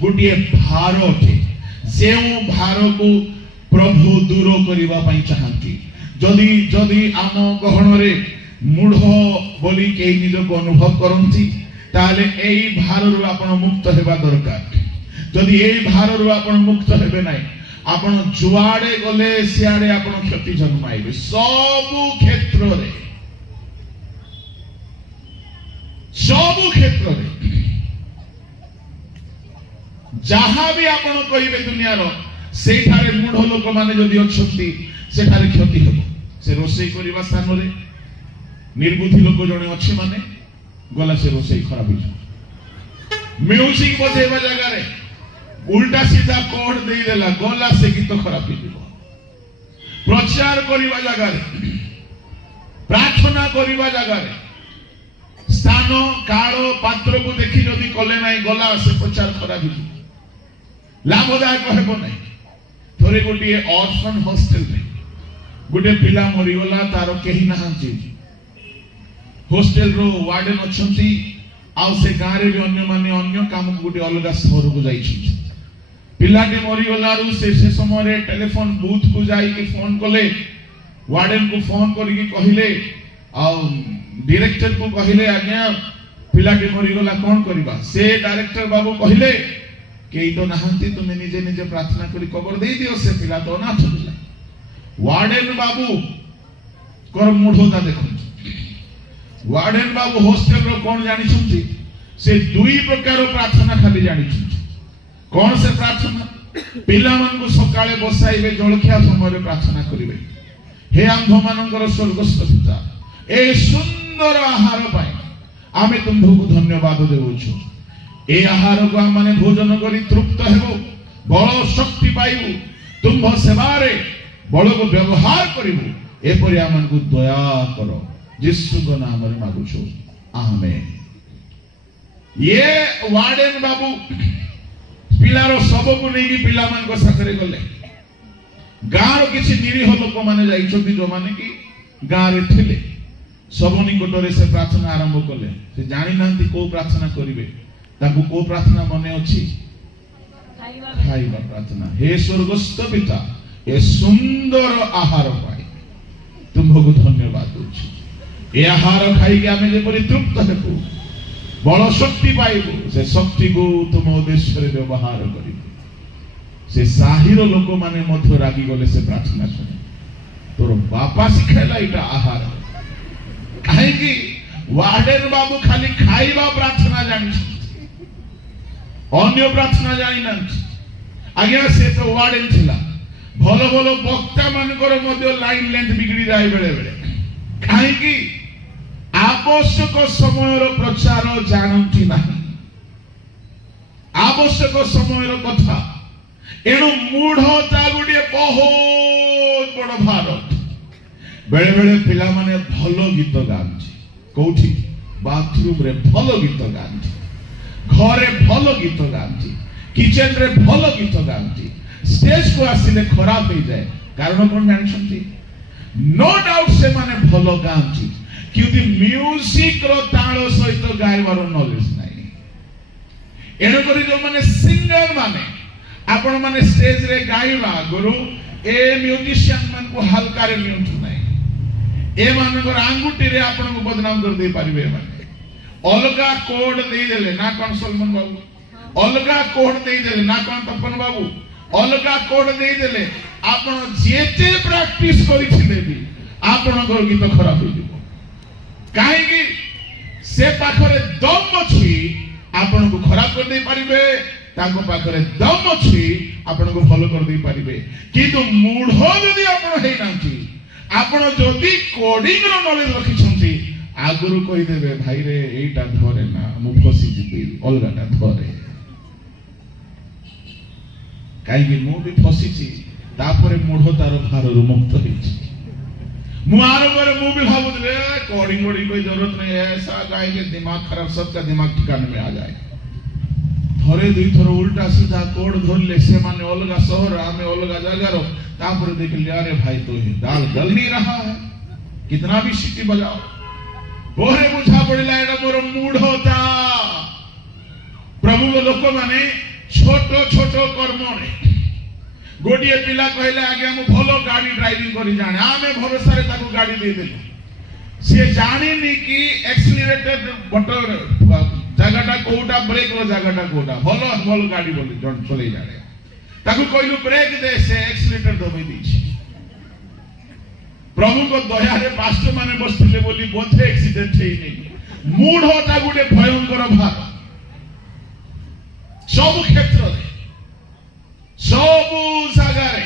गोटे भार अटे से भार को प्रभु दूर करने चाहती जदि जदि आम गहन रे मूढ़ बोली कई निज को अनुभव करती ताले एई भार रु आपण मुक्त हेबा दरकार जदि एई भार रु आपण मुक्त हेबे नाही आपण जुआडे गले सियाडे आपण क्षति जन्माइबे सबु क्षेत्र रे जहाँ भी आपण कहिबे दुनिया रो सेठारे मूढ़ लोक माने जदि अछंती सेठारे क्षति हेबो से रोसई करबा स्थान रे निर्बुद्धि लोक जने अछि माने गला से रोसई खराब हो म्यूजिक बजेबा जगह रे उल्टा सीधा कोड दे देला गला से गीत खराब हो प्रचार करबा जगह रे प्रार्थना करबा जगह रे स्थान काल पात्र को देखि जदि कले नाही गला से प्रचार खराब हो लाभदायक हेबो नाही थोड़े गोटे ऑर्फन हॉस्टल में गोटे पिला मरीगला तार कहीं ना हॉस्टल रो वार्डन अच्छी आउ से गाँव रे भी अन्य माने अन्य काम गोटे अलग सहर को जाइछि पिलाटे मरीगलारू से समय टेलीफोन बूथ को जाई के फोन कले वार्डन को फोन करके कहले आ डायरेक्टर को कहले आज्ञा पिलाटे मरीगला कौन करबा से डायरेक्टर बाबू कहले कई तो नहांती तुम्हें निजे निजे प्रार्थना करी कबर दे दियो से पिला तो अनाथ होला वार्डन बाबू कर मूढ़ता देखो वार्डन बाबू हॉस्टल रो कौन जानी छुंती से दुई प्रकार प्रार्थना खाली जानी छुंती कौन से प्रार्थना पिला मन को सकाळे बसाइबे जलखिया समय प्रार्थना करिवे हे आंभ मानकर स्वर्गस्थ पिता ए सुंदर आहार पाए आमे तुमको धन्यवाद देउछु ए आहार को हम माने भोजन करी तृप्त हेबो बल शक्ति पाइबु तुम सेवा रे बल को व्यवहार करिबु एपरि आमन को दया करो यीशु को नाम रे मागुछु आमेन। ये वार्डन बाबू पिलारो सब को नहीं पिला मान को साथरे गले गाँव रो किछि निरीह लोक माने जाइछथि जो माने कि गाँव रे थिले सब निकट रे से प्रार्थना आरंभ कले से जानि नांती को प्रार्थना करिवे ताकू को प्रार्थना मने अछि खाइबा प्रार्थना हे स्वर्गस्थ पिता ए सुंदर आहार पाई तुमको धन्यवाद दूछु ए आहार खाई के आमे जे परि तृप्त हेबु बल शक्ति पाइबु से शक्ति को तुम उद्देश्य रे व्यवहार करिबु से साहिर लोक माने मध्य रागी गले से प्रार्थना सुने तोर बापा सिखाइला इटा आहार काहे कि वार्डन बाबू खाली खाइबा प्रार्थना जानि अन्य प्रार्थना जानि नांती आज्ञा से तो वार्डन थिला भलो भलो वक्ता मानकर मध्य लाइन लेंथ बिगड़ी जाए बेले बेले काहे कि आवश्यक समय रो प्रचार जानती नहीं आवश्यक समय रो कथा एणु मूढ़ता गुटे बहुत बड़ भारत बेले बेले पिला माने भलो गीत गांती कोठी बाथरूम रे भलो गीत गांती घरे भलो गीत गांती किचन रे भलो गीत गांती स्टेज को आसिले खराब हो जाए कारण कोन जानछंती नो डाउट से माने भलो गांती क्योंकि म्यूजिक रो तालो सहित गाइबार नॉलेज नाही एनो करी जो माने सिंगर माने आपण माने स्टेज रे गाइबा गुरु ए म्यूजिशियन मन को हल्का रे नियंत्रण नाही ए मानकर आंगुठी रे आपण को बदनाम कर दे परिबे माने अलगा कोड दे देले ना कोन सलमान बाबू अलगा कोड दे देले ना कोन तपन बाबू अलगा कोड दे देले आपण जेते प्रैक्टिस करिथिले भी आपण को गीत खराब हो जिवो काहे कि से पाखरे दम अछि आपण को खराब कर दे परिबे ताको पाखरे दम अछि आपण को भलो कर दे परिबे किंतु मूढ़ जदी आपण हे नांती आपण जदी कोडिंग रो नॉलेज रखि छंती आगुरु कहि देबे भाई रे एटा धरे ना मु फसी जिबी अलगाटा धरे काहे कि मु भी फसी छी तापरे मूढ़तार भार रु मुक्त हेछि मु आरंभरे मु भी भाबुले कोडिंग कोडिंग कोई जरूरत नहीं है ऐसा गाय के दिमाग खराब सबका दिमाग ठिकाने में आ जाए थोड़े दुई थोर उल्टा सीधा कोड धरले से माने अलगा शहर आमे अलगा जगह रो तापर देख लिया अरे भाई तो ये दाल गल नहीं रहा है कितना भी सीटी बजाओ बोरे बुझा पड़ला एटा मोर मूढ़ होता प्रभु लोक माने छोट छोट कर्म गोटे पिला कहले आगे हम भलो गाड़ी ड्राइविंग करी जाने आमे भरोसा रे ताको गाड़ी दे देलु से जानिनी कि एक्सीलरेटर बटन जगहटा कोटा ब्रेक रो जगहटा कोटा भलो भलो गाड़ी बोली जन चले जाने ताको कहलु ब्रेक दे से एक्सीलरेटर दबे दीछि प्रभु को दया रे पास्टर माने बसथिले बोली बोधे एक्सीडेंट हेई नै मूढ़टा गुटे भयंकर भार सब क्षेत्र रे सब जगह रे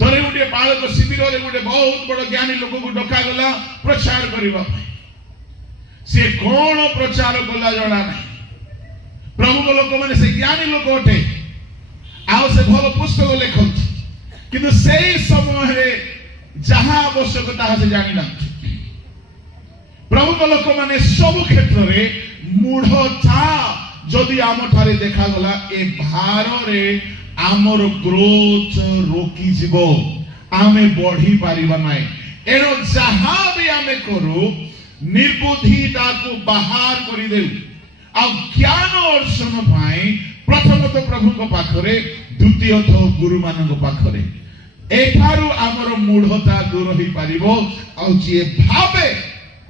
तरे गुटे बालक शिविर रे गुटे बहुत बड़ ज्ञानी लोक को डका गला प्रचार करबा से कोन प्रचार कला जणा नै प्रभु को लोक माने से ज्ञानी लोक ओटे आउ से भलो पुस्तक लेखत किंतु सेही समय रे जहां आवश्यकता से जानि ना प्रभु को लोक माने सब क्षेत्र रे मूढ़ता जदि आम ठारे देखा गला ए भार रे आमर ग्रोथ रोकी जीवो आमे बढ़ी पारिबा नै एनो जहां भी आमे करू निर्बुद्धिता को बाहर करि देउ आ ज्ञान अर्जन पाई प्रथमत प्रभु को पाखरे द्वितीयत गुरु मानक पाखरे एठारु आमर मूढ़ता दूर होई पारिबो आ जे भाबे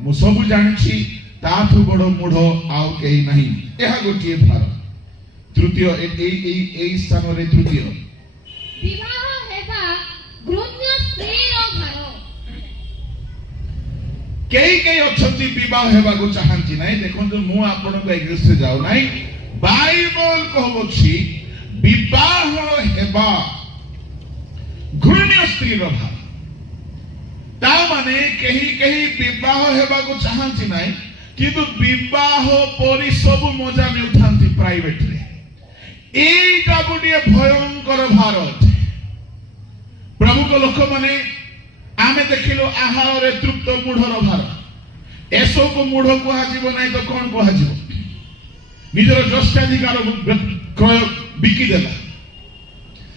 मु सब जानिछि ताठु बड़ मूढ़ आउ केही नाही एहा गोटिए भार तृतीय ए स्थान रे तृतीय विवाह हेबा घृण्य स्त्री रो भार केही अछंती विवाह हेबा को चाहंती नाही देखंतु मु आपन को एग्रीस से जाउ नाही बाइबल कहबोछि विवाह हेबा घृण्य स्त्री रो भार ता माने केही विवाह हेबा को चाहंती नाही किंतु विवाह परि सब मजा में उठांती प्राइवेट रे एटा गुटिए भयंकर भारत प्रभु को लोक माने आमे देखिलो आहार रे तृप्त मूढ़र भार एसो को मूढ़ को हाजिबो नाही तो कोन को हाजिबो निजर जस्ताधिकार क्रय बिकी देला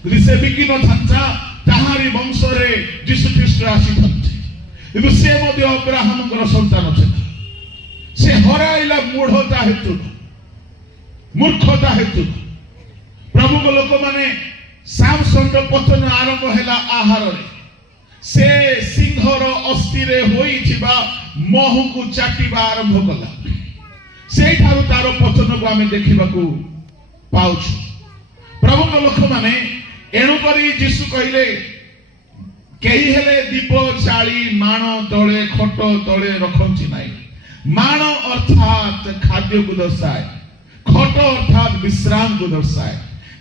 यदि से बिकी न थांता ताहारी वंश रे यीशु ख्रीष्ट आसी थांते यदि से मध्य अब्राहम कर संतान छे से हराइला मूढ़ता हेतु मूर्खता हेतु प्रभु को लोक माने सामसन पतन आरंभ हैला आहार रे से सिंहर अस्थि रे होई छिबा महु को चाटिबा आरंभ कला से ठारो तारो पतन को हमें देखिबा को पाउछु प्रभु को लोक माने एणु करी यीशु कहिले केही हेले दीप जाली माण तळे खट तळे रखंची नाही माण अर्थात खाद्य को दर्शाए खट अर्थात विश्राम को दर्शाए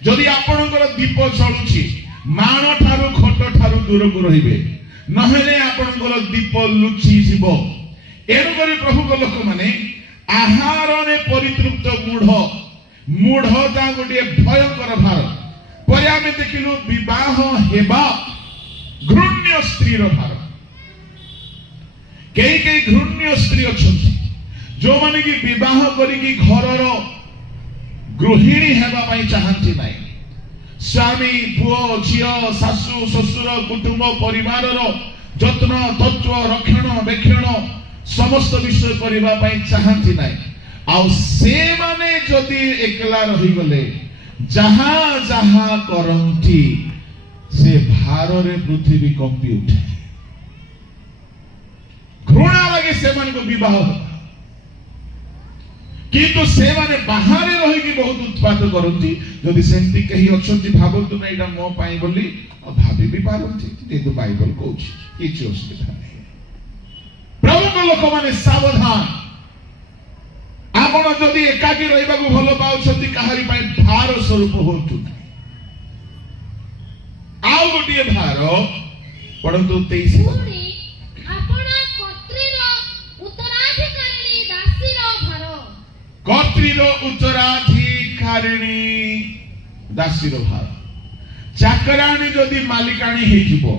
जदि आपनकर दीप जळुछि माण ठारू खट ठारू दूर को रहिबे नहेले आपनकर दीप लुचि जीवो एनु करी प्रभु को लोक माने आहार ने परितृप्त मूढ़ता गोटे भयंकर भार पर आमे देखिलु विवाह हेबा घृण्य स्त्री रो भार कई घृण्य स्त्री अछंती जो माने कि विवाह करिकी घरर गृहिणी हेबा पई चाहंती नाही स्वामी पुओ झियो सासु ससुर कुटुंब परिवार रो जत्न तत्व रक्षण बेक्षण समस्त विषय करिबा पई चाहंती नाही आ से माने जदि एकला रही गले जहां जहां करंती से भार रे पृथ्वी कंपी उठे घृणा लगे से मन को विवाह किंतु से माने बाहर रही की बहुत उत्पाद करंती जदि सेंती कही अछंती भाबंतु नै एटा मो पाई बोली भाबी भी पारंती किंतु बाइबल कहूची किछि असुविधा नै प्रभु को लोक माने सावधान आपण जदि एकाकी रहिबा को भलो पाउछंती काहारी पाई भार स्वरूप होतु आउ गोटिए भार परंतु 23 आपना कत्रीर उत्तराधिकारिणी दासीर भार कत्रीर उत्तराधिकारिणी दासीर भार चाकराणी जदि मालिकाणी हे जिवो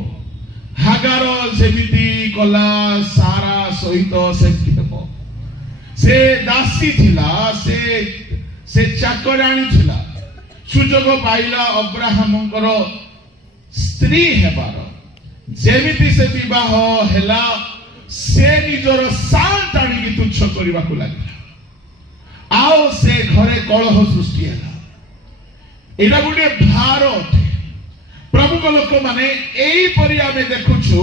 हागार जेमिति कला सारा सहित सेमति हेबो से दासी थिला से चाकराणी थिला सुजोग पाइला अब्राहमकर स्त्री हेबार जेमिति से विवाह हेला से निजर शांत आनी तुच्छ करने को लगे आओ से घरे कलह सृष्टि है এটা গোटे भार प्रमुख लोक माने एहीपरि आमे देखुछु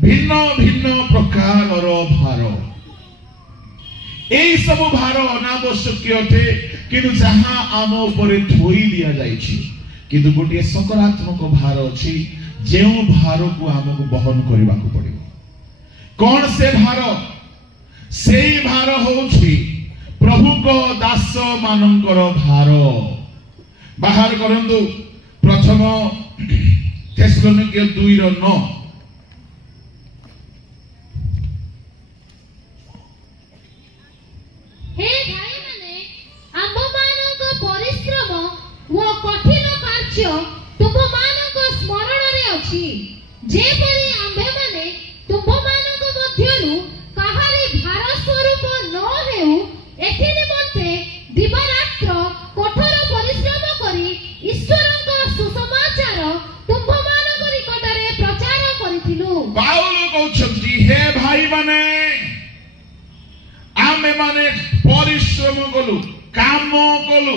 भिन्न भिन्न प्रकार भार एही सब भार अनावश्यक अटे किंतु जहां आम उपरे थोई दिया जाइछि किंतु गोटे सकारात्मक भार अछि जेउ भार को आमको बहन करबा को पड़िबो कोन से भार सेही भार होछि प्रभु को दास मानकर भार बाहर करंतु प्रथम थेसलोनिके 2:9 हे भाई माने आम्भ मानक परिश्रम व कठिन कार्य तुम मानक स्मरण रे अछि जेपरि आम्भे माने तुम मानक मध्यरु काहारी भार स्वरूप न हेउ एथि निमंते दिवारात्र कठोर परिश्रम करी ईश्वरक सुसमाचार तुम मानक निकटरे प्रचार करिथिलु पाउल कहउछंती हे भाई माने आमे माने परिश्रम कलु काम कलु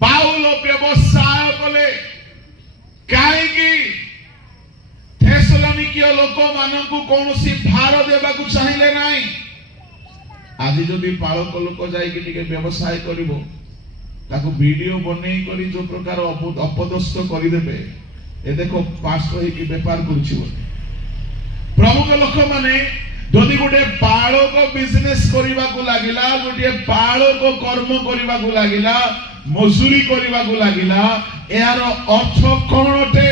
पाउल व्यवसाय कले काहेकि थेसलोनिकीय लोक मानकु कोनोसी भार देबाकु चाहिले नाही आज जदि पालक लोक जाई कि टिके व्यवसाय करिवो ताको वीडियो बनेई करी जो प्रकार अपदस्थ करि देबे ए देखो पास्टर हे कि व्यापार करूछि बोले प्रमुख लोक माने जदि गोटे बालक बिजनेस करिबा को लागिला गोटे बालक कर्म करिबा को लागिला मजूरी करिबा को लागिला यार अर्थ कोन अटे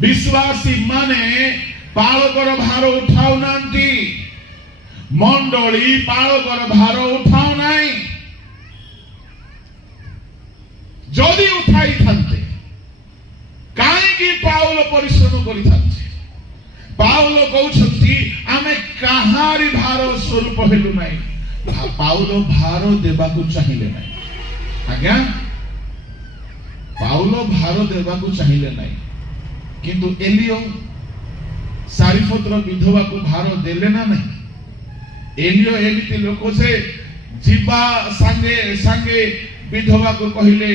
विश्वासी माने बालकर भार उठाउ नांती मंडली बालकर भार उठाउ नाही जदि उठाई थांते काहेकि पाउल परिश्रम करि थांते पाउल कहउछंती आमे काहारी भार स्वरूप हेलु नाही पाउल भार देबाकु चाहिले नाही आज्ञा पाउल भार देबाकु चाहिले नाही किंतु एलियो सारिफतर विधवा को भार देले ना नहीं एलियो एमिति लोक से जीवा संगे संगे विधवा को कहिले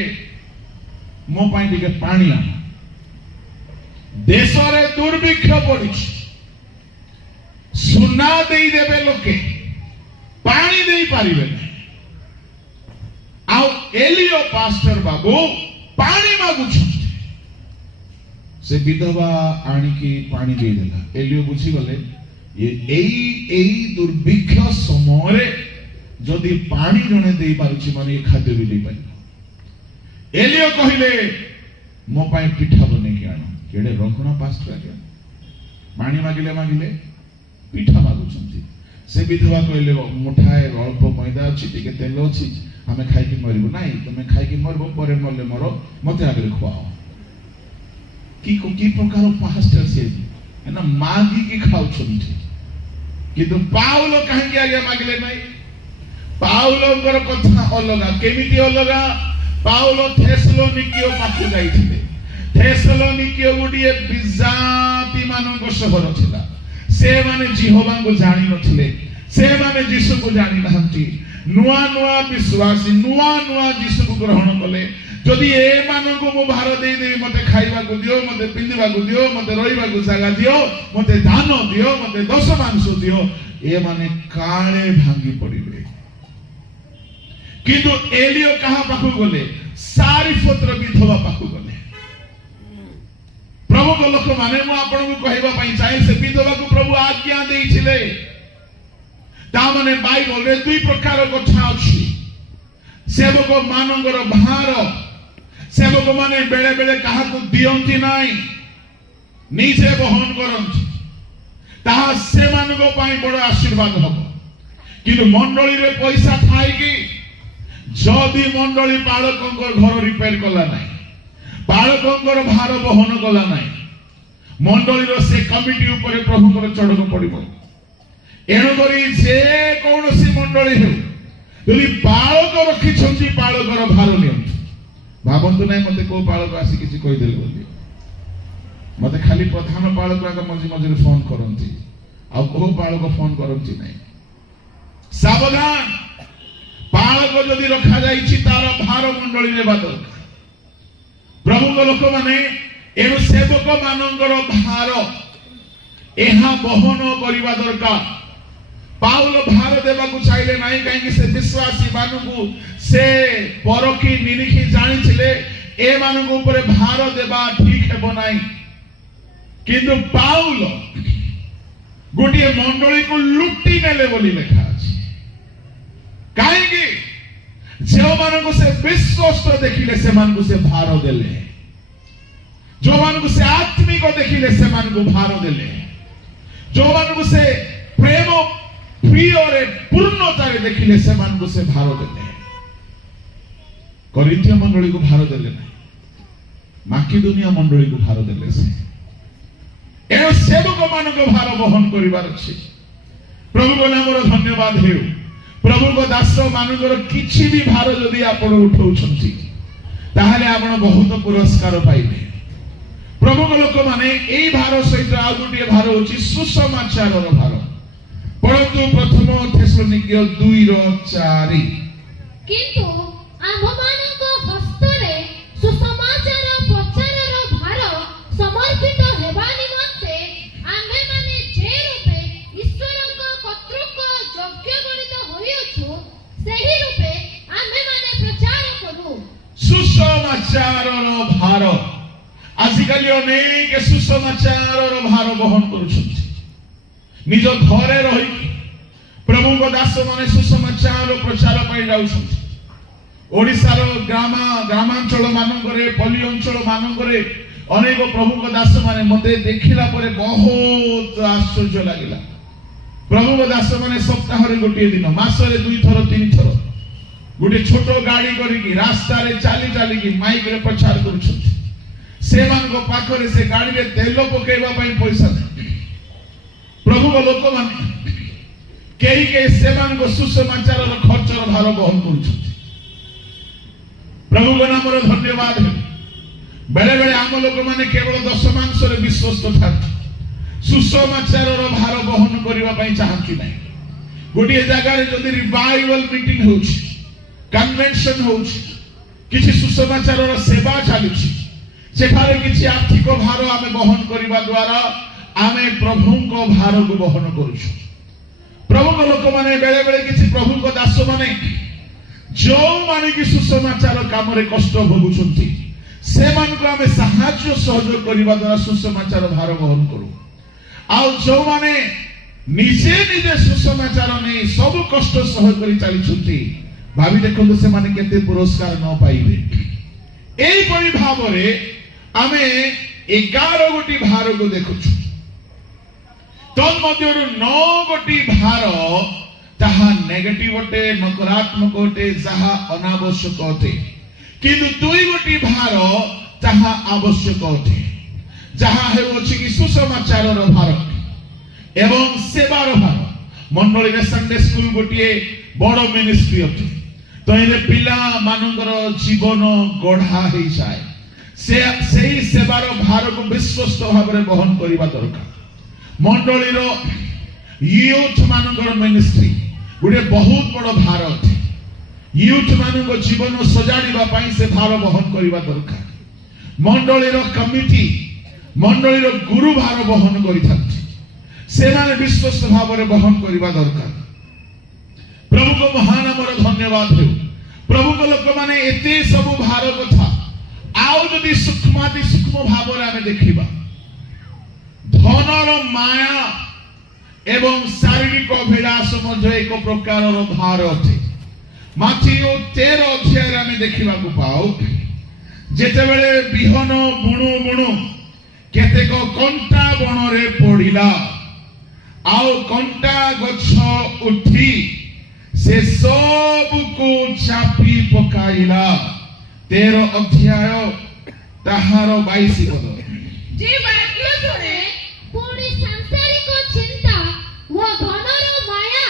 मो पाई टिके पानी आन देश रे दुर्भिक्ष पड़ी सुना देई देबे लोके पानी देई पारिबे आ एलियो पास्टर बाबू पानी मागुछ से विधवा आनी की पानी दे देला एलियो बुझी गले ये एई दुर्भिक्ष समय जदि पानी जने दे पारुछि माने खाद्य भी दे पारिबो एलियो कहिले मो पाई पिठा बने के आनो केडे रखना पास्टर आके पानी मागिले मागिले पिठा मागुछंती से विधवा कहले मुठाए अल्प मैदा अछि टिके तेल अछि हमें खाइ के मरिबो नाही तमे खाइ के मरबो परे मरले मरो मते आगे खुआओ की प्रकार पास्टर से है ना मागी की खाउ छंती किंतु पाउल काहे आगे मागिले नाही पाउलंकर कथा अलगा केमिति अलगा पाउल थेसलोनिकियो पाखु जाइथिले थेसलोनिकियो गुडिए बिजाति मानक शहर थिला से माने जिहोवा को जानि नथिले से माने यीशु को जानि नहंती नुआ नुआ विश्वासी नुआ नुआ यीशु को ग्रहण कले जदि ए मानको मो भार देई देई मते खाइबा को दियो मते पिंदिबा को दियो मते रहिबा को जागा दियो मते दान दियो मते दश मांस दियो ए माने काळे भांगी पड़िबे किंतु एलियो कहा पाखु गले सारिफतर विधवा पाखु गले प्रभु को लोक माने मु आपन को कहबा पई चाहे से विधवा को प्रभु आज्ञा देइथिले ता माने बाइबल रे दुई प्रकार कथा अछि सेवक मानकर भार सेवक माने बेले बेले कहा को दियंती नाही निजे बहन करंती ताहा से मानको पई बड़ आशीर्वाद हबो किंतु मंडली रे पैसा थाई कि जदि मंडली बालकंकर घर रिपेयर कला नाही बालकंकर भार बहन कला नाही मंडली रो से कमिटी ऊपर प्रभु कर चढ़क पड़िबो एणु करी जे कोनोसी मंडली हो यदि बालक रखी छंती बालकर भार नियंतु भाबंतु नाही मते को बालक आसी किछि कहि देले बोली मते खाली प्रधान बालक आके मझी मझी फोन करंती आ को बालक फोन करंती नाही सावधान बालक जदि रखा जाइछि तार भार मंडली नेबा दरकार प्रभु लोक माने एनु सेवक मानकर भार एहा बहन करिबा दरकार पाउल भार देबाकू चाहिले नाही काहेकि से विश्वासी मानकू से परखी निरीखी जानिथिले ए मानकू ऊपर भार देबा ठीक हेबो नाही किंतु पाउल गोटे मंडली को लुटी नेले बोली लिखा अछि काहेकि जो मानकू से विश्वस्त देखिले से मानकू से भार देले जो मानकू से आत्मिक देखिले से मानकू भार देले जो मानकू से प्रेम प्रिय रे पूर्णता रे देखिले से मानकू से भार देले कोरिन्थिय मंडली को भार देले नहीं माकिदुनिया मंडली को भार देले से ए सेवक मानक भार बहन करिवार अछि प्रभु को नामर धन्यवाद हेउ प्रभु को दास मानकर किछि भी भार जदि आपण उठाउछंती ताहाले आपण बहुत पुरस्कार पाइबे प्रभु को लोक माने एई भार सहित आ गुटिए भार होछि सुसमाचारर भार परंतु प्रथम थेसलोनिके 2:4 किंतु आम्भमानक हस्तरे सुसमाचार प्रचारर भार समर्पित हेबा निमंते आम्भे माने जे रूपे ईश्वरक कर्तृक योग्य गणित होइछु सेही रूपे आम्भे माने प्रचार करू सुसमाचारर भार आजिकाली अनेक सुसमाचारर भार बहन करूछंती निज घरे रही प्रभु को दास माने सुसमाचार प्रचार पाई जाउछंती ओडिसार ग्रामांचल मानकरे पल्ली अंचल मानकरे अनेक प्रभु को दास माने मते देखिला परे बहुत आश्चर्य लागिला प्रभु को दास माने सप्ताह रे गोटे दिन मास रे 2 थर 3 थर गोटे छोटो गाड़ी करिकी रास्ता रे चाली चाली की माइक रे प्रचार करूछंती से मान को पाखरे से गाड़ी रे तेल पकेबा पई पैसा नहीं प्रभु को लोक माने केही के से मान को सुसमाचार रो खर्च रो भार बहन करूछंती प्रभु को नाम रो धन्यवाद बेले बेले आम लोक माने केवल दशमांश रे विश्वस्त थाନ୍ତି सुसमाचार रो भार बहन करिवा पई चाहंती नै गोटे जगह रे जदि रिवाइवल मीटिंग होछि कन्वेंशन होछि किछि सुसमाचार रो सेवा चालुछि सेठारे किछि आर्थिक भार आमे बहन करिवा द्वारा आमे प्रभु को भार को बहन करूछु प्रभु को लोक माने बेले बेले किछि प्रभु को दास माने जो माने कि सुसमाचार काम रे कष्ट भोगुछंती से मान को आमे सहाय्य सहयोग करिवा द्वारा सुसमाचार भार बहन करू आ जो माने निजे निजे सुसमाचार नै सब कष्ट सह करि चली छुंती भाबी देखो से माने केते पुरस्कार न पाइबे एई परि भाव रे आमे 11 गोटी भार को देखुछु तन मध्यरु 9 गोटी भार जहा नेगेटिव अटे नकारात्मक अटे जहा अनावश्यक अटे किंतु 2 गोटी भार जहा आवश्यक अटे जहा हेउछि कि सुसमाचार रो भार एवं सेवार भार मंडली रे संडे स्कूल गोटिए बड़ मिनिस्ट्री अटे तो इने पिला मानकर जीवन गढ़ा हे जाय से सेही सेवार भार को विश्वस्त भाव रे बहन करिवा दरकार मंडली रो यूथ मानकर मिनिस्ट्री गुडे बहुत बड़ भार अटे यूथ मानक जीवन सजाड़िबा पई से भार बहन करिवा दरकार मंडली रो कमिटी मंडली रो गुरु भार बहन करिथांती से माने विश्वस्त भाव रे बहन करिवा दरकार प्रभु को महानाम रो धन्यवाद हो प्रभु को लोक माने एते सब भार कथा आउ जदि सूक्ष्माति सूक्ष्म भाव रे आमे देखिबा धनर माया एवं शारीरिक अभिलाष मध्य एक प्रकार भार अटे माथियो 13 अध्याय आमे देखिबा को पाओ जेते बेले बिहन बुणु बुणु केतेक कंटा बण रे पड़िला आउ कंटा गछ उठी से सब को चापी पकाइला 13 अध्याय ताहार 22 पद जे वाक्य सुने पुणी सांसारिक चिंता वो धनर माया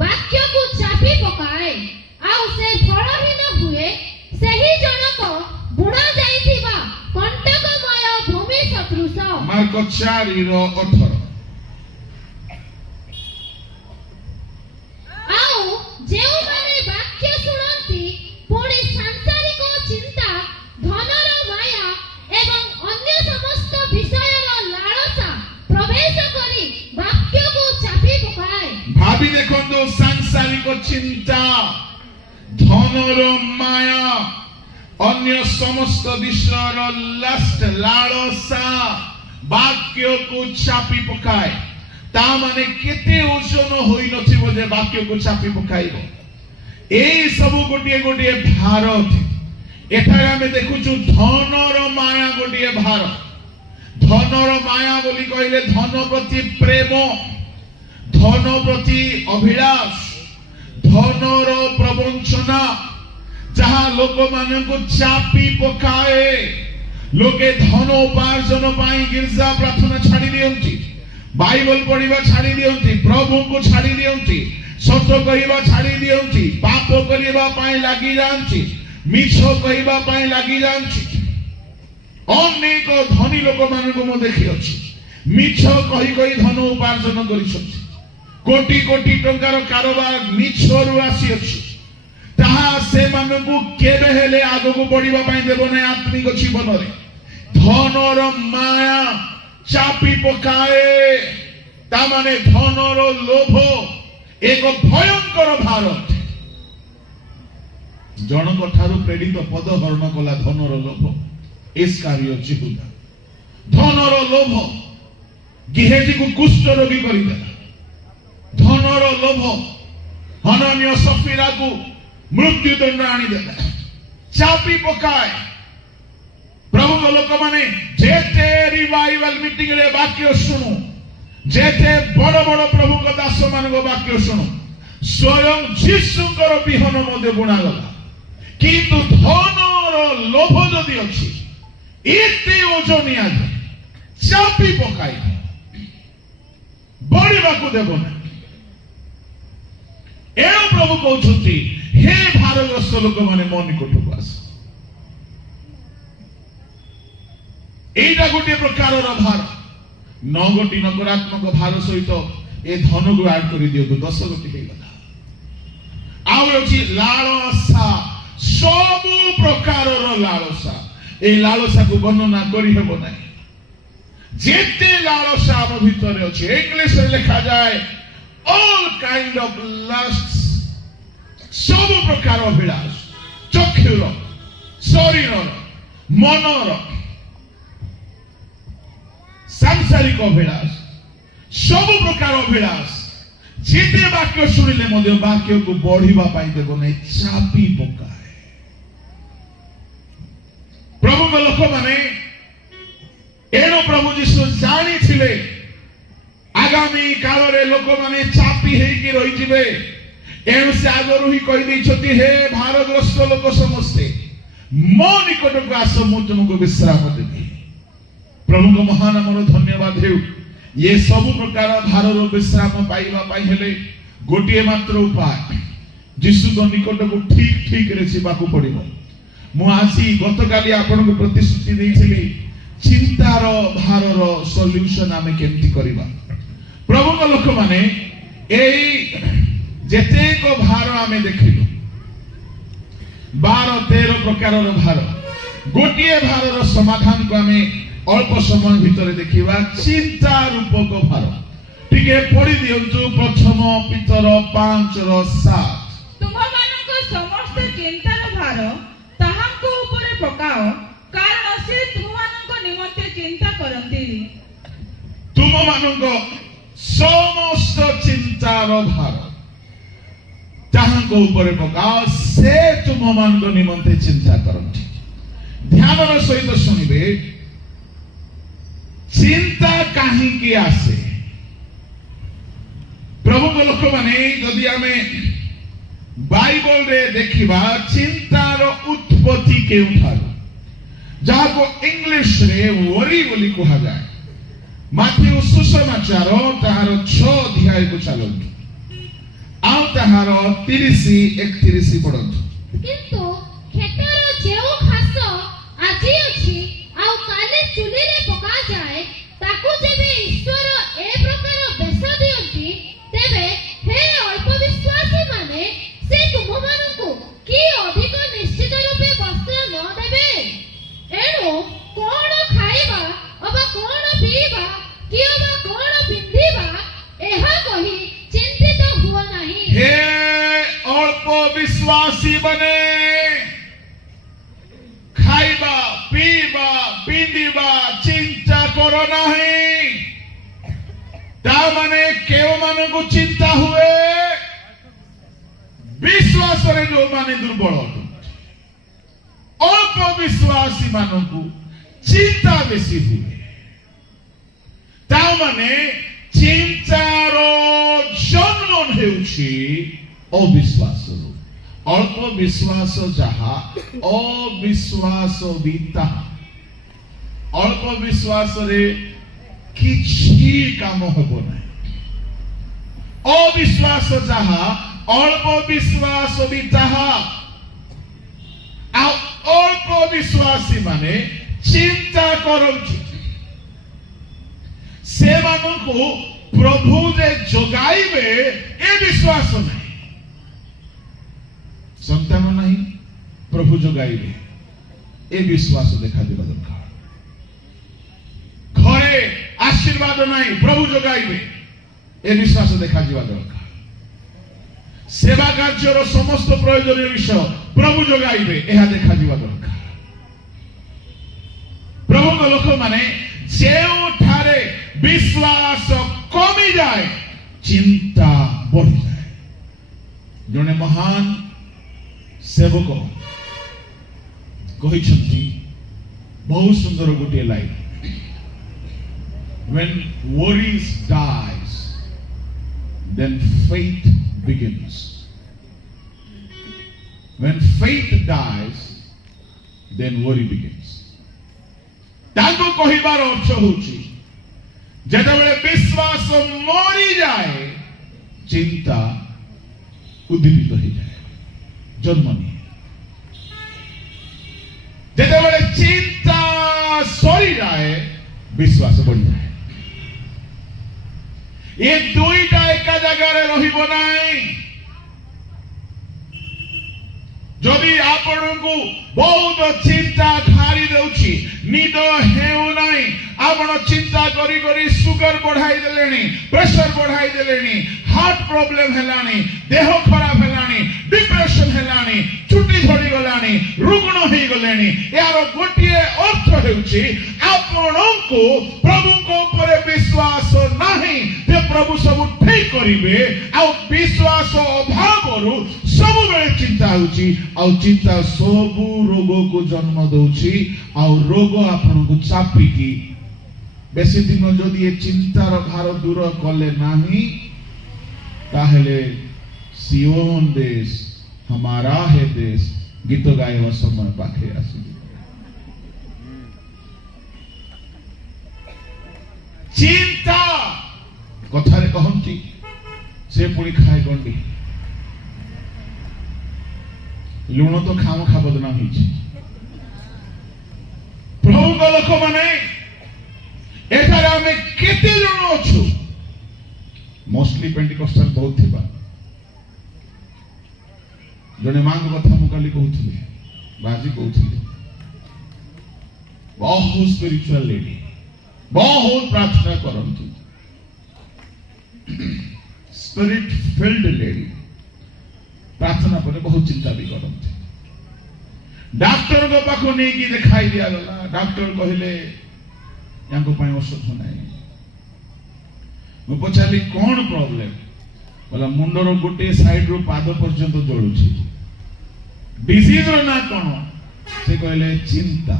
वाक्य को चापी पकाए आउ से फलहीन हुए सही जनक बुणा जाइथिबा कंटकमय भूमि सदृश मार्क 4:18 आउ जेउ माने वाक्य सुन চিন্তা ধনর মায়া ଅନ୍ୟ ସମସ୍ତ ବିଷୟର ଲଷ୍ଟ ଲାଳସା ବାକ୍ୟକୁ ଚାପି ପକାଏ। ତା ମାନେ କେତେ ଓଜନ ହୋଇନଥିବ ଯେ ବାକ୍ୟକୁ ଚାପି ପକାଇବ। এই ସବୁ ଗୋଟିଏ ଗୋଟିଏ ଭାର ଅଟେ। ଏଠାରେ ଆମେ ଦେଖୁଛୁ ଧନର ମାୟା ଗୋଟିଏ ଭାର। ଧନର ମାୟା ବୋଲି କହିଲେ ଧନ ପ୍ରତି ପ୍ରେମ, ଧନ ପ୍ରତି ଅଭିଳାଷ, ଧନର ପ୍ରବଞ୍ଚନା ଯାହା ଲୋକମାନଙ୍କୁ ଚାପି ପକାଏ। ଲୋକେ ଧନ ଉପାର୍ଜନ ପାଇଁ ଗିର୍ଜା ପ୍ରାର୍ଥନା ଛାଡ଼ି ଦିଅନ୍ତି, ବାଇବଲ ପଢିବା ଛାଡ଼ି ଦିଅନ୍ତି, ପ୍ରଭୁଙ୍କୁ ଛାଡ଼ି ଦିଅନ୍ତି, ସତ କହିବା ଛାଡ଼ି ଦିଅନ୍ତି, ପାପ କରିବା ପାଇଁ ଲାଗି ଯାଆନ୍ତି, ମିଛ କହିବା ପାଇଁ ଲାଗି ଯାଆନ୍ତି। ଅନେକ ଧନୀ ଲୋକମାନଙ୍କୁ ମୁଁ ଦେଖିଅଛି ମିଛ କହି କହି ଧନ ଉପାର୍ଜନ କରିଛନ୍ତି। କୋଟି କୋଟି ଟଙ୍କାର କାରବାର ମିଛରୁ ଆସିଅଛି। ତାହା ସେମାନଙ୍କୁ କେବେ ହେଲେ ଆଗକୁ ବଢିବା ପାଇଁ ଦେବ ନାହିଁ ଆତ୍ମିକ ଜୀବନରେ। ଧନର ମାୟା ଚାପି ପକାଏ। ତା ମାନେ ଧନର ଲୋଭ ଏକ ଭୟଙ୍କର ଭାର। ଜଣଙ୍କ ଠାରୁ ପ୍ରେରିତ ପଦ ହରଣ କଲା ଧନର ଲୋଭ। ଇସ୍କାରିଓତ ଯିହୁଦା ଧନର ଲୋଭ ଗେହେଜୀକୁ କୁଷ୍ଠ ରୋଗୀ କରିଦେଲା। ଧନର ଲୋଭ ହନନୀୟ ସଫିରାକୁ ମୃତ୍ୟୁଦଣ୍ଡ ଆଣିଦେଲା। ଚାପି ପକାଏ। ପ୍ରଭୁଙ୍କ ଲୋକମାନେ ଯେତେ ରିଭାଇଭାଲ ମିଟିଂ ରେ ବାକ୍ୟ ଶୁଣୁ, ଯେତେ ବଡ ବଡ ପ୍ରଭୁଙ୍କ ଦାସ ମାନଙ୍କ ବାକ୍ୟ ଶୁଣୁ, ସ୍ୱୟଂ ଯୀଶୁଙ୍କର ବିହନ ମଧ୍ୟ ବୁଣାଗଲା। କିନ୍ତୁ ଧନର ଲୋଭ ଯଦି ଅଛି ଏତେ ଓଜନିଆ ଚାପି ପକାଇ ବଢିବାକୁ ଦେବ ନାହିଁ। ଏଣୁ ପ୍ରଭୁ କହୁଛନ୍ତି ହେ ଭାରଗ୍ରସ୍ତ ଲୋକମାନେ ମୋ ନିକଟକୁ ଆସ। ଏଇଟା ଗୋଟିଏ ପ୍ରକାରର ଭାର। 9ଗୋଟି ନକାରାତ୍ମକ ଭାର ସହିତ ଏ ଧନକୁ ଆଡ୍ କରି ଦିଅନ୍ତୁ, 10ଗୋଟି ହେଇଗଲା। ଆଉ ଅଛି ଲାଳସା, ସବୁ ପ୍ରକାରର ଲାଳସା। এই লালসাକୁ ବର୍ଣ୍ଣନା କରିହେବ ନାହିଁ। ଯେତେ ଲାଳସା ଆମ ଭିତରେ ଅଛି, ଇଂଲିଶରେ ଲେଖାଯାଏ all kind of lusts, ସବୁ ପ୍ରକାର ଅଭିଳାଷ, ଚକ୍ଷୁର, ଶରୀରର, ମନର, ସାଂସାରିକ ଅଭିଳାଷ, ସବୁ ପ୍ରକାର ଅଭିଳାଷ। ଯେତେ ବାକ୍ୟ ଶୁଣିଲେ ମଧ୍ୟ ବାକ୍ୟକୁ ବଢିବା ପାଇଁ ଦେବ ନାହିଁ, ଚାପି ପକାଏ। ପ୍ରଭୁଙ୍କ ଲୋକମାନେ ଏଣୁ ପ୍ରଭୁ ଯୀଶୁ ଜାଣିଥିଲେ ଆଗାମୀ କାଳରେ ଲୋକମାନେ ଚାପି ହେଇକି ରହିଯିବେ। ଏଣୁ ସେ ଆଗରୁ ହିଁ କହିଦେଇଛନ୍ତି ହେ ଭାରଗ୍ରସ୍ତ ଲୋକ ସମସ୍ତେ ମୋ ନିକଟକୁ ଆସ, ମୁଁ ତୁମକୁ ବିଶ୍ରାମ ଦେବି। ପ୍ରଭୁଙ୍କ ମହାନାମର ଧନ୍ୟବାଦ ହେଉ। ଏ ସବୁ ପ୍ରକାର ଭାରର ବିଶ୍ରାମ ପାଇବା ପାଇଁ ହେଲେ ଗୋଟିଏ ମାତ୍ର ଉପାୟ, ଯୀଶୁଙ୍କ ନିକଟକୁ ଠିକ ଠିକରେ ଯିବାକୁ ପଡିବ। ମୁଁ ଆସି ଗତକାଲି ଆପଣଙ୍କୁ ପ୍ରତିଶ୍ରୁତି ଦେଇଥିଲି ଚିନ୍ତାର ଭାରର ସଲ୍ୟୁସନ ଆମେ କେମିତି କରିବା। ପ୍ରଭୁଙ୍କ ଲୋକମାନେ ଏଇ ଯେତେକ ଭାର ଆମେ ଦେଖିଲୁ, 12-13 ପ୍ରକାରର ଭାର, ଗୋଟିଏ ଭାରର ସମାଧାନକୁ ଆମେ ଅଳ୍ପ ସମୟ ଭିତରେ ଦେଖିବା। ଚିନ୍ତା ରୂପକ ଭାର ଟିକେ ପଢି ଦିଅନ୍ତୁ। ପ୍ରଥମ ପିତର 5:7। ତୁମମାନଙ୍କ ସମସ୍ତ ଚିନ୍ତାର ଭାର ତାହାଙ୍କ ଉପରେ ପକାଅ, କାରଣ ସେ ତୁମମାନଙ୍କ ନିମନ୍ତେ ଚିନ୍ତା କରନ୍ତି। ତୁମମାନଙ୍କ ସମସ୍ତ ଚିନ୍ତାର ଭାର ତାହାଙ୍କ ଉପରେ ପକାଅ, ସେ ତୁମମାନଙ୍କ ନିମନ୍ତେ ଚିନ୍ତା କରନ୍ତି। ଧ୍ୟାନର ସହିତ ଶୁଣିବେ, ଚିନ୍ତା କାହିଁକି ଆସେ? ପ୍ରଭୁଙ୍କ ଲୋକମାନେ ଯଦି ଆମେ ବାଇବଲରେ ଦେଖିବା ଚିନ୍ତାର ଉତ୍ପତ୍ତି କେଉଁଠାରୁ, ଯାହାକୁ ଇଂଲିଶରେ ୱରି ବୋଲି କୁହାଯାଏ, ମାଥ୍ୟୁ ସୁସମାଚାର ତାହାର 6 ଅଧ୍ୟାୟକୁ ଚାଲନ୍ତୁ, ଆଉ ତାହାର 30-31 ପଢନ୍ତୁ। କିନ୍ତୁ କ୍ଷେତର ଯେଉଁ ଘାସ ଆଜି ଅଛି ଆଉ କାଲି ଚୁଲିରେ ପକାଯାଏ, ତାକୁ ଯେବେ ଈଶ୍ୱର ଏ ପ୍ରକାର ବେଶ ଦିଅନ୍ତି, ତେବେ ହେ ଅଳ୍ପ ବିଶ୍ୱାସୀ ମାନେ, ସେ ତୁମମାନଙ୍କୁ କି ଅଧିକ ନିଶ୍ଚିତ ରୂପେ ବସ୍ତ୍ର ନ ଦେବେ? ଏଣୁ କଣ ଖାଇବା ଅବା କଣ ପିଇବା କି ଅବା କଣ ପିନ୍ଧିବା, ଏହା କହି ଚିନ୍ତିତ ହୁଅ ନାହିଁ। ହେ ପିନ୍ଧିବା ଚିନ୍ତା କର ନାହିଁ। ତା ମାନେ କେଉଁମାନଙ୍କୁ ଚିନ୍ତା ହୁଏ? ବିଶ୍ୱାସରେ ଯୋଉମାନେ ଦୁର୍ବଳ ଅଟନ୍ତି, ଅଳ୍ପ ବିଶ୍ୱାସୀ ମାନଙ୍କୁ ଚିନ୍ତା ବେଶୀ ହୁଏ। ତା ମାନେ ଚିନ୍ତାର ଜନ୍ମ ହେଉଛି ଅବିଶ୍ୱାସରୁ। ଅଳ୍ପ ବିଶ୍ୱାସ ଯାହା, ଅବିଶ୍ୱାସ ବି ତାହା। ଅଳ୍ପ ବିଶ୍ୱାସରେ କିଛି କାମ ହେବ ନାହିଁ। ଅବିଶ୍ୱାସ ଯାହା, ଅଳ୍ପ ବିଶ୍ୱାସ ବି ତାହା। ଆଉ ଅଳ୍ପ ବିଶ୍ୱାସୀ ମାନେ ଚିନ୍ତା କରନ୍ତି ସେମାନଙ୍କୁ ପ୍ରଭୁ ଯେ ଯୋଗାଇବେ ଏ ବିଶ୍ୱାସ ନାହିଁ। ସନ୍ତାନ ନାହିଁ, ପ୍ରଭୁ ଯୋଗାଇବେ ଏ ବିଶ୍ୱାସ ଦେଖାଯିବା ଦରକାର। ଘରେ ଆଶୀର୍ବାଦ ନାହିଁ, ପ୍ରଭୁ ଯୋଗାଇବେ ଏ ବିଶ୍ୱାସ ଦେଖାଯିବା ଦରକାର। ସେବା କାର୍ଯ୍ୟର ସମସ୍ତ ପ୍ରୟୋଜନୀୟ ବିଷୟ ପ୍ରଭୁ ଯୋଗାଇବେ ଏହା ଦେଖାଯିବା ଦରକାର। ପ୍ରଭୁଙ୍କ ଲୋକମାନେ ଯେଉଁଠାରେ ବିଶ୍ୱାସ କମିଯାଏ ଚିନ୍ତା ବଢିଯାଏ। ଜଣେ ମହାନ ସେବକ କହିଛନ୍ତି ବହୁତ ସୁନ୍ଦର ଗୋଟିଏ line, when worries dies then faith begins. When faith dies then worry begins. ତାଙ୍କୁ କହିବାର ଅର୍ଥ ହେଉଛି ଯେତେବେଳେ ବିଶ୍ୱାସ ମରିଯାଏ ଚିନ୍ତା ଉଦ୍ଦୀପିତ ହେଇଯାଏ, ଜନ୍ମ ନିଏ। ଯେତେବେଳେ ଚିନ୍ତା ସରିଯାଏ ବିଶ୍ୱାସ ବଢିଯାଏ। ଏ ଦୁଇଟା ଏକା ଜାଗାରେ ରହିବ ନାହିଁ। ଯଦି ଆପଣଙ୍କୁ ବହୁତ ଚିନ୍ତା ଘାରି ଦେଉଛି, ନିଦ ହେଉନାହିଁ, ଆପଣ ଚିନ୍ତା କରି କରି ସୁଗର ବଢାଇ ଦେଲେଣି, ପ୍ରେସର ବଢାଇ ଦେଲେଣି, ହାର୍ଟ ପ୍ରୋବ୍ଲେମ ହେଲାଣି, ଦେହ ଖରାପ ହେଲାଣି, ଡିପ୍ରେସନ ହେଲାଣି, ଚୁଟି ଝଡ଼ିଗଲାଣି, ରୁଗ୍ଣ ହେଇଗଲେଣି, ଏହାର ଗୋଟିଏ ଅର୍ଥ ହେଉଛି ଆପଣଙ୍କୁ ପ୍ରଭୁଙ୍କ ଉପରେ ବିଶ୍ୱାସ ନାହିଁ ଯେ ପ୍ରଭୁ ସବୁ ଠିକ କରିବେ। ଆଉ ବିଶ୍ୱାସ ଅଭାବରୁ ସବୁବେଳେ ଚିନ୍ତା ହେଉଛି, ଆଉ ଚିନ୍ତା ସବୁ ରୋଗକୁ ଜନ୍ମ ଦଉଛି। ଆଉ ରୋଗ ଆପଣଙ୍କୁ ଚାପିକି ବେଶୀ ଦିନ ଯଦି ଏ ଚିନ୍ତାର ଭାର ଦୂର କଲେ ନାହିଁ ତାହେଲେ ସିଓନ ଦେଶ हमारा है देश गीत गाଇବା ସମୟ ପାଖେ ଆସିଯିବ। ଚିନ୍ତା କଥାରେ କହନ୍ତି ସେ ପୁଣି ଖାଏ ଗଣ୍ଡି। ଲୁଣ ତ ଖାମ ଖା ବଦନାମ ହେଇଛି। ପ୍ରଭୁଙ୍କ ଲୋକମାନେ ଏଠାରେ ଆମେ କେତେ ଜଣ ଅଛୁ? ମୋଷ୍ଟଲି ପେଣ୍ଟିକଷ୍ଟାଲ ବହୁତ ଥିବା। ଜଣେ ମାଙ୍କ କଥା ମୁଁ କାଲି କହୁଥିଲି, ବାଜି କହୁଥିଲି, ବହୁତ ସ୍ପିରିଚୁଆଲ ଲେଡି, ବହୁତ ପ୍ରାର୍ଥନା କରନ୍ତି, ସ୍ପିରିଟ ଫିଲ୍ଡ ଲେଡି, ପ୍ରାର୍ଥନା ପରେ ବହୁତ ଚିନ୍ତା ବି କରନ୍ତି। ଡାକ୍ତରଙ୍କ ପାଖକୁ ନେଇକି ଦେଖାଇ ଦିଆଗଲା, ଡାକ୍ତର କହିଲେ ୟାଙ୍କ ପାଇଁ ଔଷଧ ନାହିଁ। ମୁଁ ପଚାରିଲି କଣ ପ୍ରୋବ୍ଲେମ? बोला मुंडर गोटे साइड रो पाद पर्यंत जलुछि। डिजीज रो ना कोन? से कहले चिंता।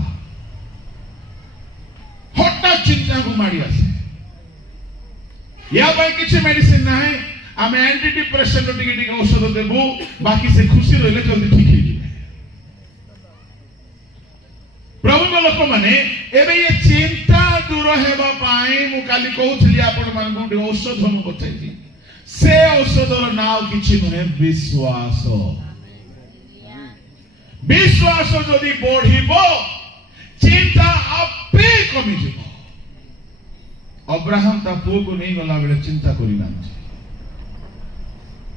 हठात चिंता को मारी आसे। या भाई किछि मेडिसिन ना है, आमे एंटी डिप्रेशन रो टिके टिके औषध देबो, बाकी से खुशी रहले जल्दी ठीक हो जिवे। प्रभु लोक माने एबे ये चिंता दूर हेबा पाई मु काली कहउथली आपण मान गोटे औषध हम बताइली। से औषधर नाम किछि नहे, विश्वास। विश्वास जदि बढ़िबो चिंता आपे कमी जिवो। अब्राहम ता पुओ को नहीं गला बेले चिंता करि नांती।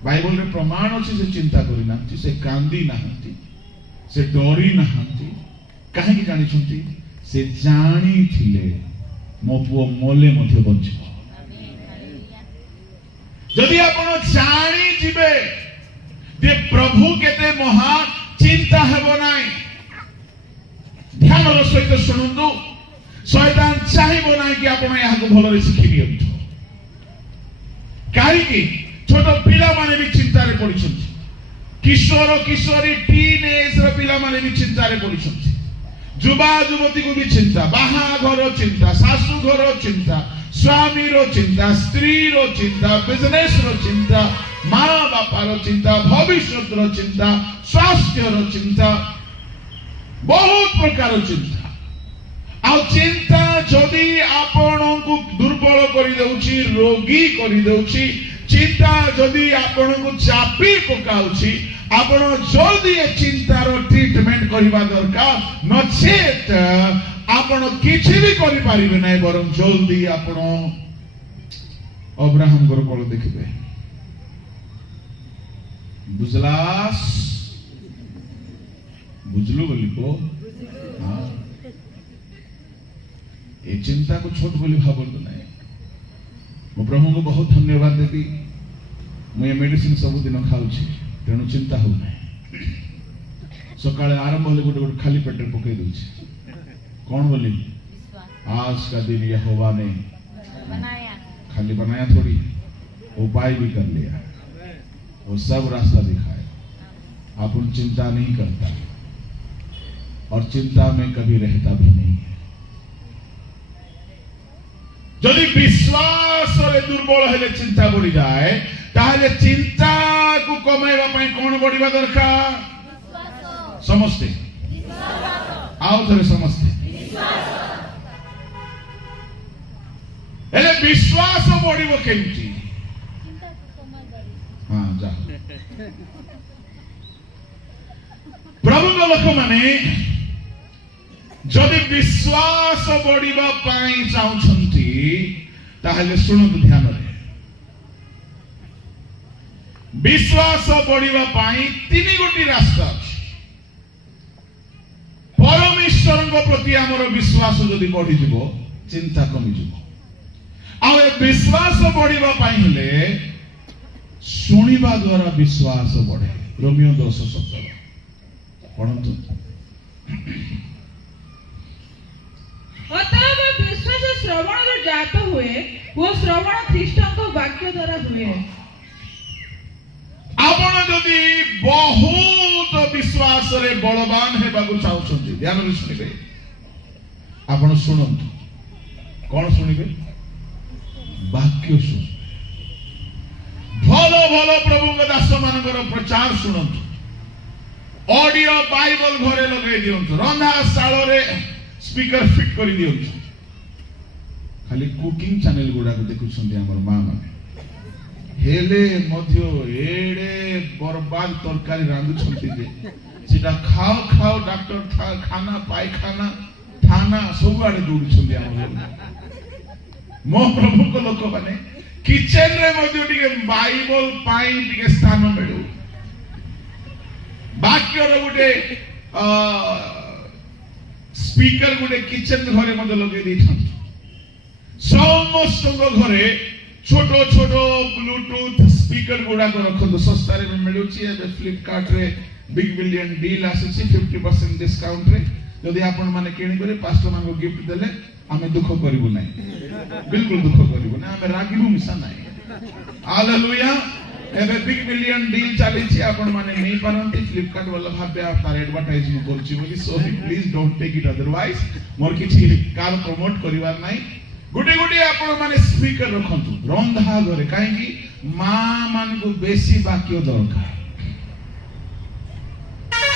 बाइबल रे प्रमाण अछि से चिंता करि नांती, से कांदी नांती, से डरी नांती। काहे कि जानि छुंती? से जानी थिले मो पुओ मोले मध्ये बंचिबो। जदि आपण जानी जिबे जे प्रभु केते महान, चिंता हेबो नाही। ध्यान रो सहित सुनंदु। शैतान चाहिबो ना कि आपण यहाँ को भलरे शिखि नियंतु कहीं छोट पिला माने भी चिंता रे पड़िछन किशोर किशोरी टीन एज रे पिला माने भी चिंता रे पड़िछन युवा युवती को भी चिंता बाहाघर चिंता सासू घर चिंता स्वामी रो चिंता स्त्री रो चिंता बिजनेस रो चिंता माँ बापा रो चिंता भविष्य रो चिंता स्वास्थ्य रो चिंता बहुत प्रकार चिंता आ चिंता जदि आपण को दुर्बल कर दउची रोगी कर दउची चिंता जदि आपण को चापी पकाउची आपण जल्दी ए चिंतार ट्रीटमेंट करबा दरकार नचेत आपण किछि भी करि पारिबे नै बरं जल्दी आपण अब्राहम को कोल देखिबे बुझलास बुझलु बोली को हां ए चिंता को छोट बोली भाबंतु नै मो प्रभु को बहुत धन्यवाद देबी मु ये मेडिसिन सब दिन खाउछि तेणु चिंता हो नहीं सकाळे आरंभ होले गोटे गोटे खाली पेट पकई दूची कौन बोली आज का दिन यहोवा ने बनाया खाली बनाया थोड़ी उपाय भी कर लिया वो सब रास्ता दिखाया अपन चिंता नहीं करता और चिंता में कभी रहता भी नहीं है यदि विश्वास रे दुर्बल हेले चिंता बढ़ी जाए ताहले चिंता को कमाइबा पई कोन बढ़िबा दरकार समस्ते आओ थरे समस्ते हेले विश्वास बढ़िबो केमती हां जा प्रभु को लोक माने जदि विश्वास बढ़िबा पई चाहुछंती ताहले सुनतु ध्यान रे विश्वास बढ़िबा पाई तीन गोटी रास्ता अछि परमेश्वर प्रति हमर विश्वास जदि बढ़ी जीवो चिंता कमी जीवो आ विश्वास बढ़िबा पाई हेले सुनिबा द्वारा विश्वास बढ़े रोमियो 10:17 पढ़ंतु अतः विश्वास श्रवण रे जात हुए वो श्रवण ख्रीष्ट को वाक्य द्वारा हुए आपण जदि बहुत विश्वास रे बलवान हेबाकु चाहुछंती ध्यान रे सुनिबे आपण सुनंतु कोन सुनिबे वाक्य सुन भलो भलो प्रभु के दास मानकर प्रचार सुनंतु ऑडियो बाइबल घरे लगे दियंतु रंधा साल रे स्पीकर फिट कर दियंतु खाली कुकिंग चैनल गुडा को देखुछंती हमर मां माने हेले मध्य एडे बर्बाद तरकारी रांधु छंती जे सेटा खाओ खाओ डॉक्टर खाना पायखाना थाना सब आडे दौड़ी छंती हमर मो प्रभु को लोक माने किचन रे मध्य टिके बाइबल पाई टिके स्थान मिलु वाक्य रे गुटे स्पीकर गुटे किचन घरे मध्य लगे दैछन समस्त घरे छोटो छोटो ब्लूटूथ स्पीकर गुडा को रखो सस्ता रे मिलुची ए फ्लिपकार्ट रे बिग बिलियन डील आसी 50% डिस्काउंट रे यदि आपण माने किनि करे पास्टर मान को गिफ्ट देले हमें दुख करिवु नाही बिल्कुल दुख करिवु ना हमें रागिबु मिसा नाही हालेलुया एबे बिग बिलियन डील चली छी आपण माने नहीं पारंती फ्लिपकार्ट वाला भाबे आ तार एडवर्टाइजमेंट करछि बोली so please don't take it otherwise more किछि कार प्रमोट करिवार नाही गुटे गुटे आपण माने स्पीकर रखंतु रंधा घरे काहे कि मां मान को बेसी वाक्य दरकार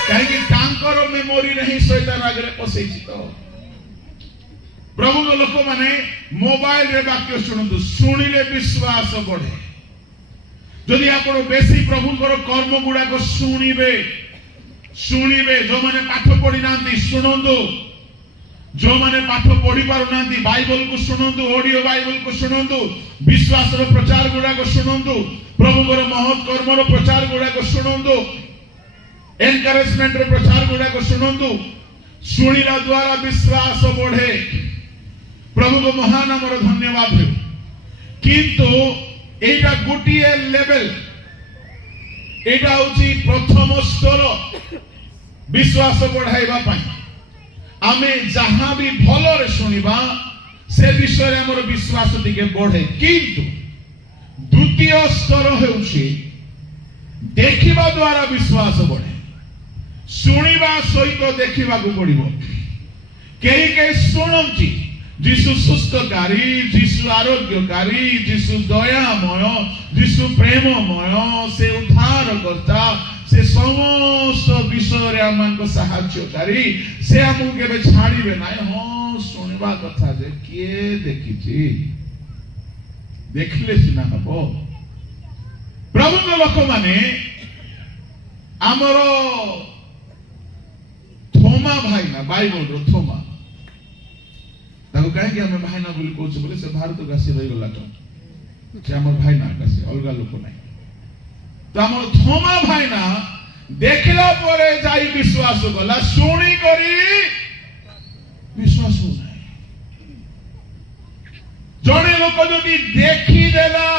काहे कि तांकर मेमोरी नहीं शैतान आगे पसेछि तो प्रभु को लोक माने मोबाइल रे वाक्य सुनंतु सुनिले विश्वास बढ़े जदि आपण बेसी प्रभु को कर्म गुडा को सुनिबे जो माने पाठ पढी नांती सुनंतु जो माने पाठ पढ़ी पारु नांती बाइबल को सुनंतु ऑडियो बाइबल को सुनंतु विश्वास रो प्रचार गुडा को सुनंतु प्रभु को महत् कर्म रो प्रचार गुडा को सुनंतु एनकरेजमेंट रो प्रचार गुडा को सुनंतु सुनिला द्वारा विश्वास बढ़े प्रभु को महान हमर धन्यवाद हे किंतु एटा गुटिए लेवल एटा होची प्रथम स्तर विश्वास बढ़ाइबा पई आमे जहाँ भी भलरे शुणिबा से विषय हमर विश्वास टिके बढ़े किंतु द्वितीय स्तर हेउछि देखिबा द्वारा विश्वास बढ़े शुणिबा सहित देखिबा को पड़िबो कई शुणती जीशु सुस्थकारी जीशु आरोग्यकारी जीशु दयामय जीशु प्रेममय से उद्धार करता से समस्त विषय रे हमको सहायकारी से हमको केबे छाड़ीबे ना हां सुनिबा कथा जे किए देखिछि देखले सिना हबो प्रभु के लोक माने हमरो थोमा भाई ना बाइबल रो थोमा ताको कहे कि हमें भाई ना बोली कोच बोले से भारत गासी रही गला तो से हमर भाई ना गासी अलगा लोक नाही तो हमर थोमा भाई ना देखला परे जाई विश्वास गला सुनी करी विश्वास हो नाही जणे लोक जदी देखि देला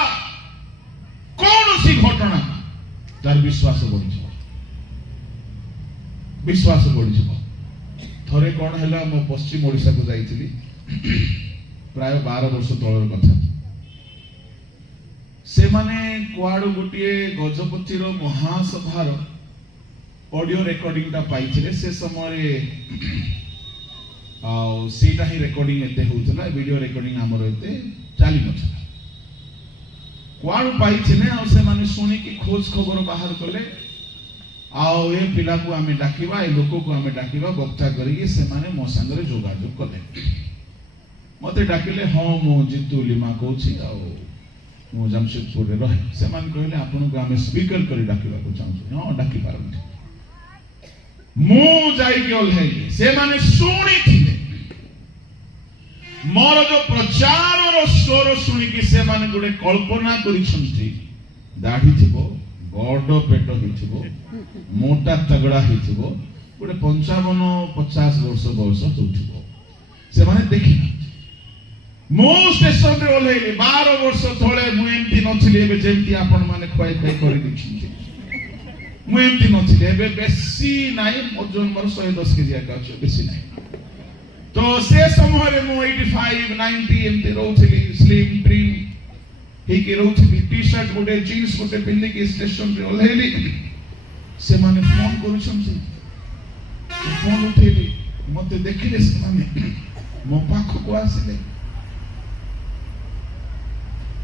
कौन सी घटना तार विश्वास बढ़ी विश्वास बढ़ी थरे कौन है मो पश्चिम ओडिशा को जाइथिली प्राय 12 वर्ष तलर कथा से माने कुआडो गोटिए गजपति रो महासभार ऑडियो रिकॉर्डिंग ता पाइथिले से समय सीटा ही रिकॉर्डिंग एते होतला वीडियो रिकॉर्डिंग हमर एते चाली नथला कुआडो पाइथिले आ से माने सुनी कि खोज खबर बाहर कले आओ ए पिला को आमे डाकिबा ए लोक को आमे डाकिबा वक्ता करी से माने मो संगरे जोगाजोग कले मते डाकिले हां मो जितु लिमा कोछि आ मो जमशेदपुर रे रहे से मान कहले आपन को आमे स्पीकर करी डाकिबा को चाहू हां डाकी पारबे मो जाई गेल है से माने सुनी थिले मोर जो प्रचार रो स्वर सुनी कि से माने गुडे कल्पना करी छंती दाढ़ी थिबो बड़ पेट हिथिबो मोटा तगड़ा हिथिबो गोटे 55-50 वर्ष बयस होथिबो से माने देखि मो स्टेशन रे ओलेली 12 वर्ष थळे मु एमती नथिले एबे जेमती आपण माने खोय खोय करि दिछिते मु एमती नथिले एबे बेसी नाइ ओजन मोर 110 केजी आका अछि बेसी नाइ तो से समय रे मु 85 90 एमती रहउथिली स्लिम ट्रिम हेके रहउथिली टी शर्ट गोटे जीन्स गोटे पिन्नी के स्टेशन रे ओलेली से माने फोन करूछन फोन उठेली मते देखिले से माने मो पाख को आसिले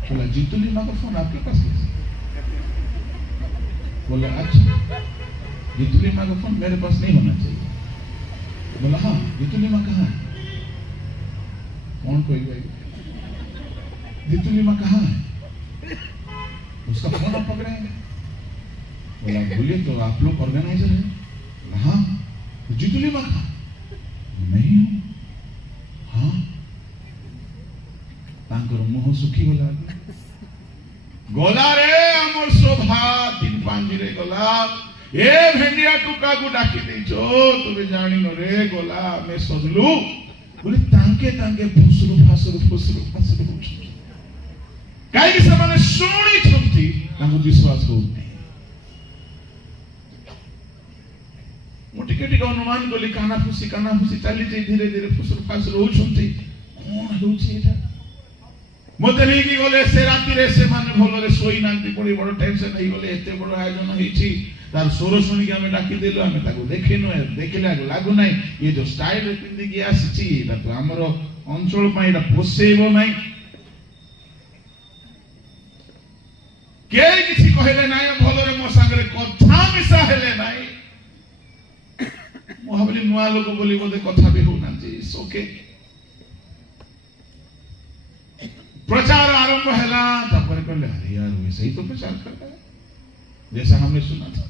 बोला जीतुली मां का फोन आपके पास है बोला अच्छा जीतुली मां का फोन मेरे पास नहीं होना चाहिए बोला हाँ जीतुली मां कहाँ है कौन कोई गई जीतुली मां कहाँ है उसका फोन आप पकड़ेंगे बोला बोलिए तो आप लोग ऑर्गेनाइजर हैं बोला हाँ जीतुली मां कहाँ नहीं हूँ हाँ तांकर मुह सुखी गला गला रे हमर शोभा 3-5 रे गला ए भेंडिया टुका को डाकी देछो तुमे जानि न रे गला मैं सजलू बोले तांके तांके फुसरू काई कि से माने सुनी छंती तांको विश्वास हो नहीं मोटी केटी का अनुमान गली काना फुसी चली जे धीरे धीरे फुसरू हो छंती कोन होछि एटा मते नहीं कि गले से राती रे से माने भलो रे सोई नांती पड़ी बड़ टेंशन नहीं गले एते बड़ आयोजन होईची तार सोरो सुनी के हमें डाकी देलो हमें ताको देखिनो देखिला लागु नाही ये जो स्टाइल पिंदी की आसीची एटा तो हमरो अंचल पई एटा पोसेबो नाही के किछि कहले नाही भलो रे मो संगरे कथा मिसा हेले नाही मो भाबली नुआ लोक बोली बोले कथा भी हो नांती ओके प्रचार आरंभ हैला तपर कहले अरे यार वैसे ही तो प्रचार करता है जैसा हमने सुना था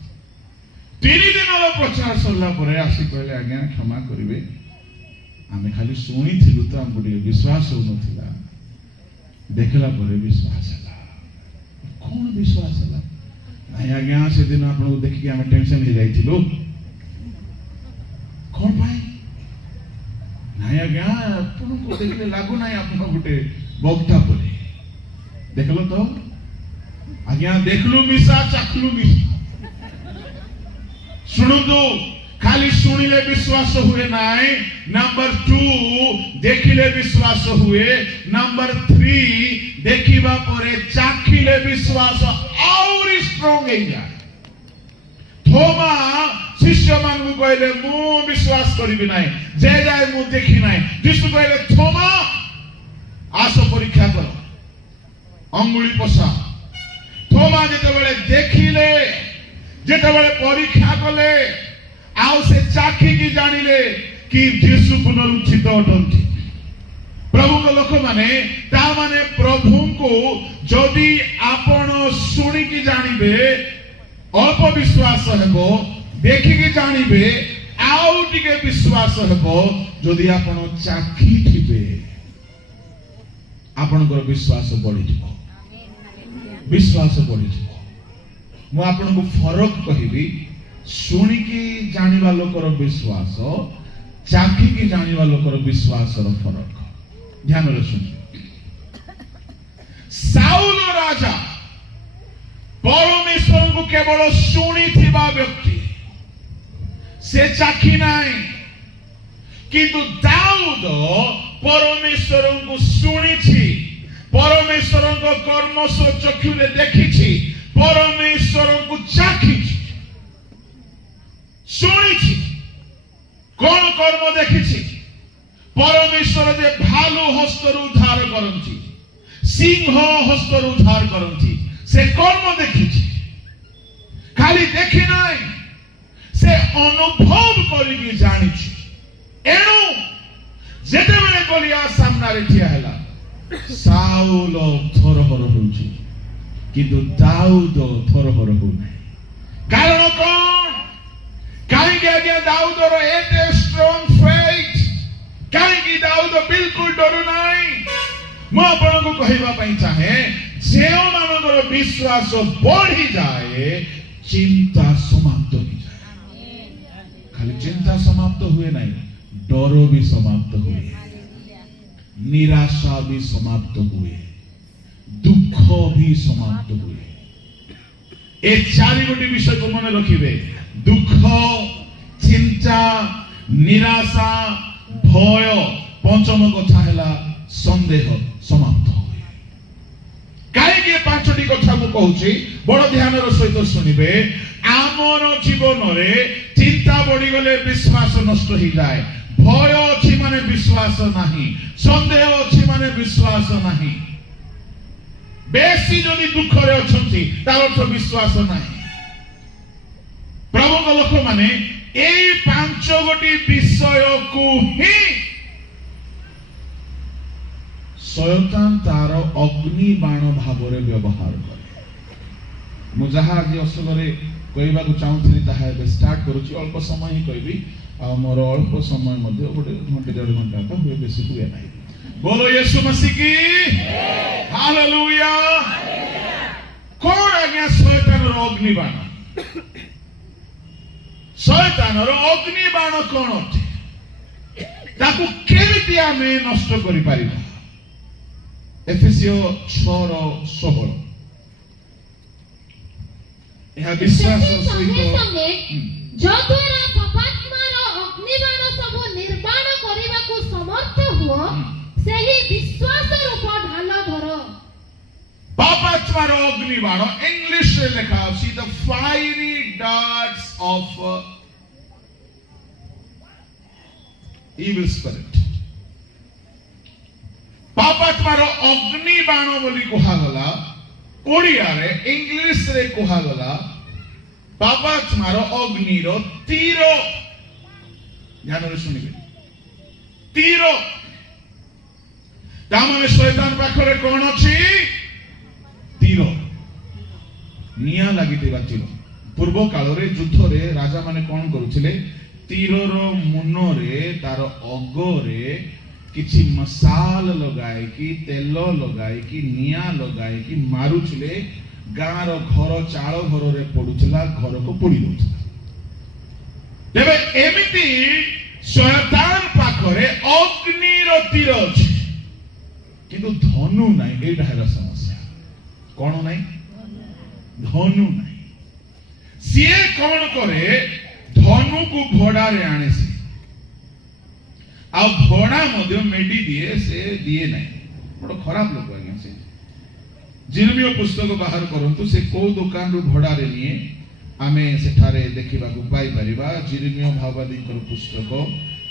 3 दिन रो प्रचार सरला परे आसी कहले आज्ञा क्षमा करिवे हमें खाली सुनी थिलु तो हमको विश्वास हो नथिला देखला परे विश्वास हला कौन विश्वास हला नहीं आज्ञा से दिन आपण को देखि के हम टेंशन ही जाई थिलु कौन भाई नहीं आज्ञा आपण को देखले लागु नहीं आपण गुटे बक्ता पड़े देखलो तो आज्ञा देखलु मिसा चाखलु मिसा सुनु तो खाली शुणिले विश्वास हुए नाई। नंबर 2 देखिले विश्वास हुए। नंबर 3 देखिबा परे चाखिले विश्वास और स्ट्रांग हो जाए। थोमा शिष्य मान को कहले मु विश्वास करिबि नाही, जे जाय मु देखि नाही। यीशु कहले थोमा आस परीक्षा कर, अंगुली पसा। थोमा जेतेबेले देखिले, जेतेबेले परीक्षा कले, आउ से चाखी की जानिले कि यीशु पुनरुत्थित अटंती। प्रभु को लोक माने ता माने प्रभु को जदि आपण सुनी की जानिबे अल्प विश्वास हेबो, देखि की जानिबे आउ टिके विश्वास हेबो। जदि आपण चाखी थिबे आपनकर विश्वास बढ़ी जिवो, विश्वास बढ़ी जिवो। मु आपण को फरक कहिबी, सुनी की जानिबा लोकर विश्वास, चाखी की जानिबा लोकर विश्वास रो फरक। ध्यान रे सुन। साउल राजा परमेश्वर को केवल सुनी थिबा व्यक्ति, से चाखी नाही। किंतु दाऊद परमेश्वर को सुनी छी, परमेश्वर को कर्म चक्षु रे देखी छी, परमेश्वर को चाखी छी, सुनी छी। कौन कर्म देखी छी? परमेश्वर जे भालू हस्तर उद्धार करंती, सिंह हस्तर उद्धार करंती, से कर्म देखी छी। खाली देखी नाही, से अनुभव करिकी जानी छी। एणु जेतेबेले गोलियात सामना रे ठिया हैला, साउल थरहर होउची, किंतु दाऊद थरहर हो नाही। कारण कोन? कहीं आज्ञा दाऊद रो एते स्ट्रांग फेथ, कहीं दाऊद बिल्कुल डरू नाही। मु आपण को कहबा पई चाहे, जेओ मानकर विश्वास बढ़ी जाए, चिंता समाप्त हो जाए। खाली चिंता समाप्त हुए नहीं, डर भी समाप्त हुए, निराशा भी समाप्त हुए, दुख भी समाप्त हुए। ए चारि गोटी विषय को मन रखिबे। दुख, चिंता, निराशा, भय, पंचम कथा हैला संदेह समाप्त हुए। कहीं पांचटी कथा को कहूची, बड़ ध्यान सहित सुनिबे। आमर जीवन रे चिंता बढ़ी गले विश्वास नष्ट हो जाए। भय अच्छी माने विश्वास नहीं, संदेह अच्छी माने विश्वास नहीं। बेसी जदि दुख रे अछंती तार अर्थ विश्वास नहीं। प्रभु लोक माने एई पांच गोटी विषय को ही शयतान तार अग्नि बाण भाव रे व्यवहार करे। मु जहा आज असगरे कहबा को चाहूथली ताहा बे स्टार्ट करूची। अल्प समय ही कहबी, आ मोर अल्प समय मध्ये गोटे घंटे 1.5 घंटा का हुए, बेसी हुए नहीं। बोलो यीशु मसीह की हालेलुया। कौन आज्ञा शैतान रो अग्नि बाण? शैतान रो अग्नि बाण कौन अटे? ताकू केमिति आमे नष्ट करि पारिबा? एफेसियो 6:16 यह विश्वास सहित जद्वारा पापात्मार अग्निबाण सब निर्माण करिबाकू समर्थ हुओ, सेही विश्वास रूप ढाल धर। पापात्मार अग्निबाण इंग्लिश रे लिखा अछि the fiery darts of evil spirit. पापात्मार अग्निबाण बोली कहा गला, ओडिया रे इंग्लिश रे कहा गला पापात्मार अग्निर तीर। ध्यान रे सुनिबे, तीर। तामाने शैतान पाखरे कोन अछि? तीर, निया लागितिबा तीर। पूर्व काल रे युद्ध रे राजा माने कोन करूथिले? तीरर मुन रे तार अगरे किछि मसाल लगाए कि तेल लगाए कि निया लगाए कि मारुथिले। गाँर घर चाल घर रे पडुथिला, घर को पोड़ी दउथिला। तेबे एमिति शैतान पाखरे अग्निर तीर अछि, किंतु धनु नाही। एटा है समस्या। कोन नाही? धनु नाही। सीए कोन करे? ଧନୁ କୁ ଭଡ଼ାରେ ଆଣେ ସେ ଆଉ ଭଡ଼ା ମଧ୍ୟ ମେଡି ଦିଏ ସେ ଦିଏ ନାହିଁ ବଡ଼ ଖରାପ ଲୋକ ଆଜ୍ଞା ସେ ଜିର୍ମିୟ ପୁସ୍ତକ ବାହାର କରନ୍ତୁ ସେ କୋଉ ଦୋକାନରୁ ଭଡ଼ାରେ ନିଏ ଆମେ ସେଠାରେ ଦେଖିବାକୁ ପାଇପାରିବା ଜିର୍ମିୟ ଭାବବାଦୀଙ୍କର ପୁସ୍ତକ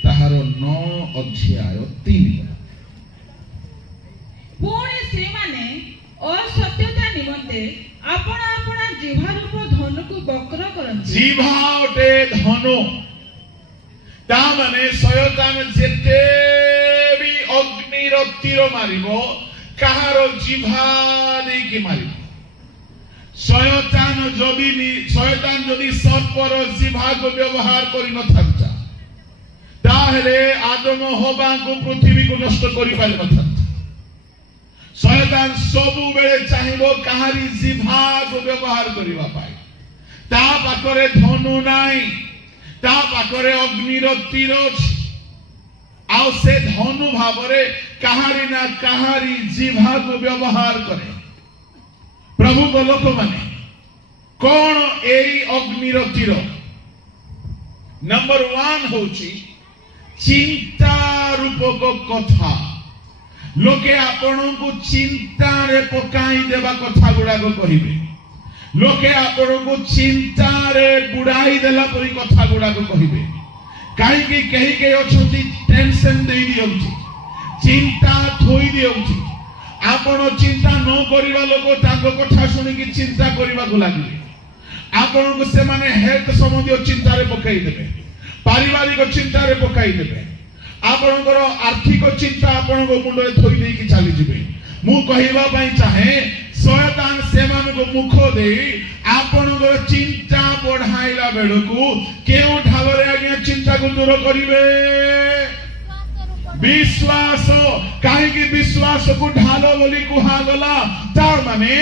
ତାହାର 9 ଅଧ୍ୟାୟ 3 ପୁଣି ସେମାନେ ଅସତ୍ୟତା ନିମନ୍ତେ ଆପଣା ଆପଣା ଜିହ୍ବା ରୂପ ଧନୁକୁ ବକ୍ର କରନ୍ତି ଜିହ୍ବା ଗୋଟେ ଧନୁ ତା ମାନେ ଶୟତାନ ଯେତେ ବି ଅଗ୍ନିର ତୀର ମାରିବ କାହାର ଜିହ୍ବା ଦେଇକି ମାରିବ ଶୟତାନ ଯଦି ସର୍ପର ଜିହ୍ବାକୁ ବ୍ୟବହାର କରିନଥାନ୍ତା ତାହେଲେ ଆଦମ ହବାଙ୍କୁ ପୃଥିବୀକୁ ନଷ୍ଟ କରିପାରିନଥାନ୍ତା ଶୟତାନ ସବୁବେଳେ ଚାହିଁବ କାହାରି ଜିହ୍ବାକୁ ବ୍ୟବହାର କରିବା ପାଇଁ ତା ପାଖରେ ଧନୁ ନାହିଁ ତା ପାଖରେ ଅଗ୍ନିର ତୀର ଅଛି ଆଉ ସେ ଧନୁ ଭାବରେ କାହାରି ନା କାହାରି ଜିହ୍ବାକୁ ବ୍ୟବହାର କରେ ପ୍ରଭୁଙ୍କ ଲୋକମାନେ କଣ ଏଇ ଅଗ୍ନିର ତୀର ନମ୍ବର 1 ହେଉଛି ଚିନ୍ତା ରୂପକ କଥା ଲୋକେ ଆପଣଙ୍କୁ ଚିନ୍ତାରେ ପକାଇ ଦେବା କଥା ଗୁଡାକ କହିବେ ଲୋକେ ଆପଣଙ୍କୁ ଚିନ୍ତାରେ ବୁଡାଇ ଦେଲା ପରି କଥା ଗୁଡାକ କହିବେ କାହିଁକି କେହି କେହି ଅଛନ୍ତି ଟେନସନ ଦେଇ ଦିଅନ୍ତି ଚିନ୍ତା ଥୋଇ ଦିଅନ୍ତି ଆପଣ ଚିନ୍ତା ନ କରିବା ଲୋକ ତାଙ୍କ କଥା ଶୁଣିକି ଚିନ୍ତା କରିବାକୁ ଲାଗିବେ ଆପଣଙ୍କୁ ସେମାନେ ହେଲ୍ଥ ସମ୍ବନ୍ଧୀୟ ଚିନ୍ତାରେ ପକାଇ ଦେବେ ପାରିବାରିକ ଚିନ୍ତାରେ ପକାଇ ଦେବେ ଆପଣଙ୍କର ଆର୍ଥିକ ଚିନ୍ତା ଆପଣଙ୍କ ମୁଣ୍ଡରେ ଥୋଇ ଦେଇକି ଚାଲିଯିବେ ମୁଁ କହିବା ପାଇଁ ଚାହେଁ ଶୟତାନ ସେମାନଙ୍କୁ ମୁଖ ଦେଇ ଆପଣଙ୍କର ଚିନ୍ତା ବଢାଇଲା ବେଳକୁ କେଉଁ ଢାଳରେ ଆଜ୍ଞା ଚିନ୍ତାକୁ ଦୂର କରିବେ ବିଶ୍ୱାସ କାହିଁକି ବିଶ୍ୱାସକୁ ଢାଲ ବୋଲି କୁହାଗଲା ତାର ମାନେ